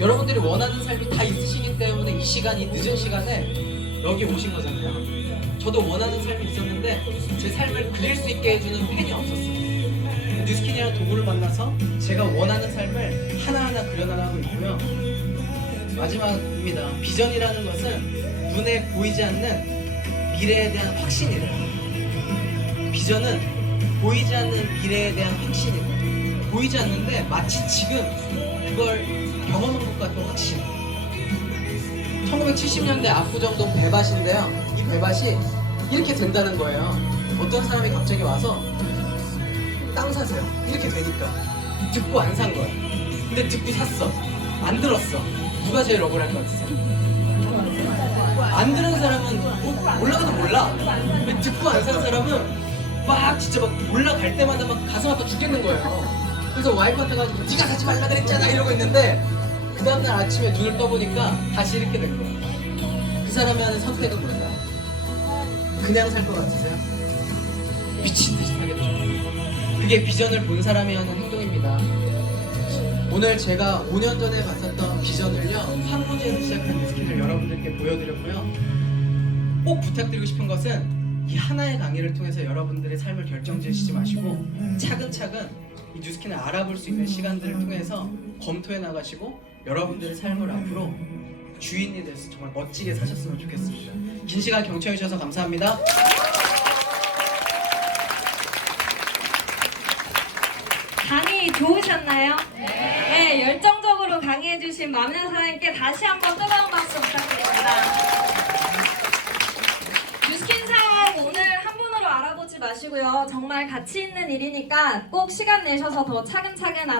여러분들이 원하는 삶이 다 있으시기 때문에 이 시간이 늦은 시간에 여기 오신 거잖아요. 저도 원하는 삶이 있었는데 제 삶을 그릴 수 있게 해주는 펜이 없었어요. 뉴스킨이라는 도구를 만나서 제가 원하는 삶을 하나하나 그려나가고 있고요. 마지막입니다. 비전이라는 것은 눈에 보이지 않는 미래에 대한 확신이래요. 비전은 보이지 않는 미래에 대한 확신이래요. 보이지 않는데 마치 지금 그걸 경험한 것 같은 확신. 1970년대 압구정동 배밭인데요. 이 배밭이 이렇게 된다는 거예요. 어떤 사람이 갑자기 와서 땅 사세요. 이렇게 되니까. 듣고 안 산 거야. 근데 듣고 샀어. 안 들었어. 누가 제일 억울할 것 같으세요? 안 들은 사람은 올라가도 몰라. 근데 듣고 안 산 사람은 막 진짜 막 올라갈 때마다 막 가슴 아파 죽겠는 거예요. 그래서 와이프한테 가지고 네가 사지 말라 그랬잖아 이러고 있는데 그 다음날 아침에 눈을 떠보니까 다시 이렇게 된 거예요. 그 사람이 하는 선택은 뭘까요? 그냥 살 것 같으세요? 미친 듯이 살게 되죠. 그게 비전을 본 사람이 하는 행동입니다. 오늘 제가 5년 전에 봤었던 비전을요 황무지에서 시작한 뉴스킨을 여러분들께 보여드렸고요. 꼭 부탁드리고 싶은 것은 이 하나의 강의를 통해서 여러분들의 삶을 결정지으시지 마시고 차근차근 이 뉴스킨을 알아볼 수 있는 시간들을 통해서 검토해 나가시고 여러분들의 삶을 앞으로 주인이 돼서 정말 멋지게 사셨으면 좋겠습니다. 긴 시간 경청해 주셔서 감사합니다. 강의 좋으셨나요? 네, 열정적으로 강의해주신 많은 사람께 다시 한번 뜨거운 박수 부탁드립니다. 뉴스킨 사업 오늘 한 분으로 알아보지 마시고요. 정말 가치 있는 일이니까 꼭 시간 내셔서 더 차근차근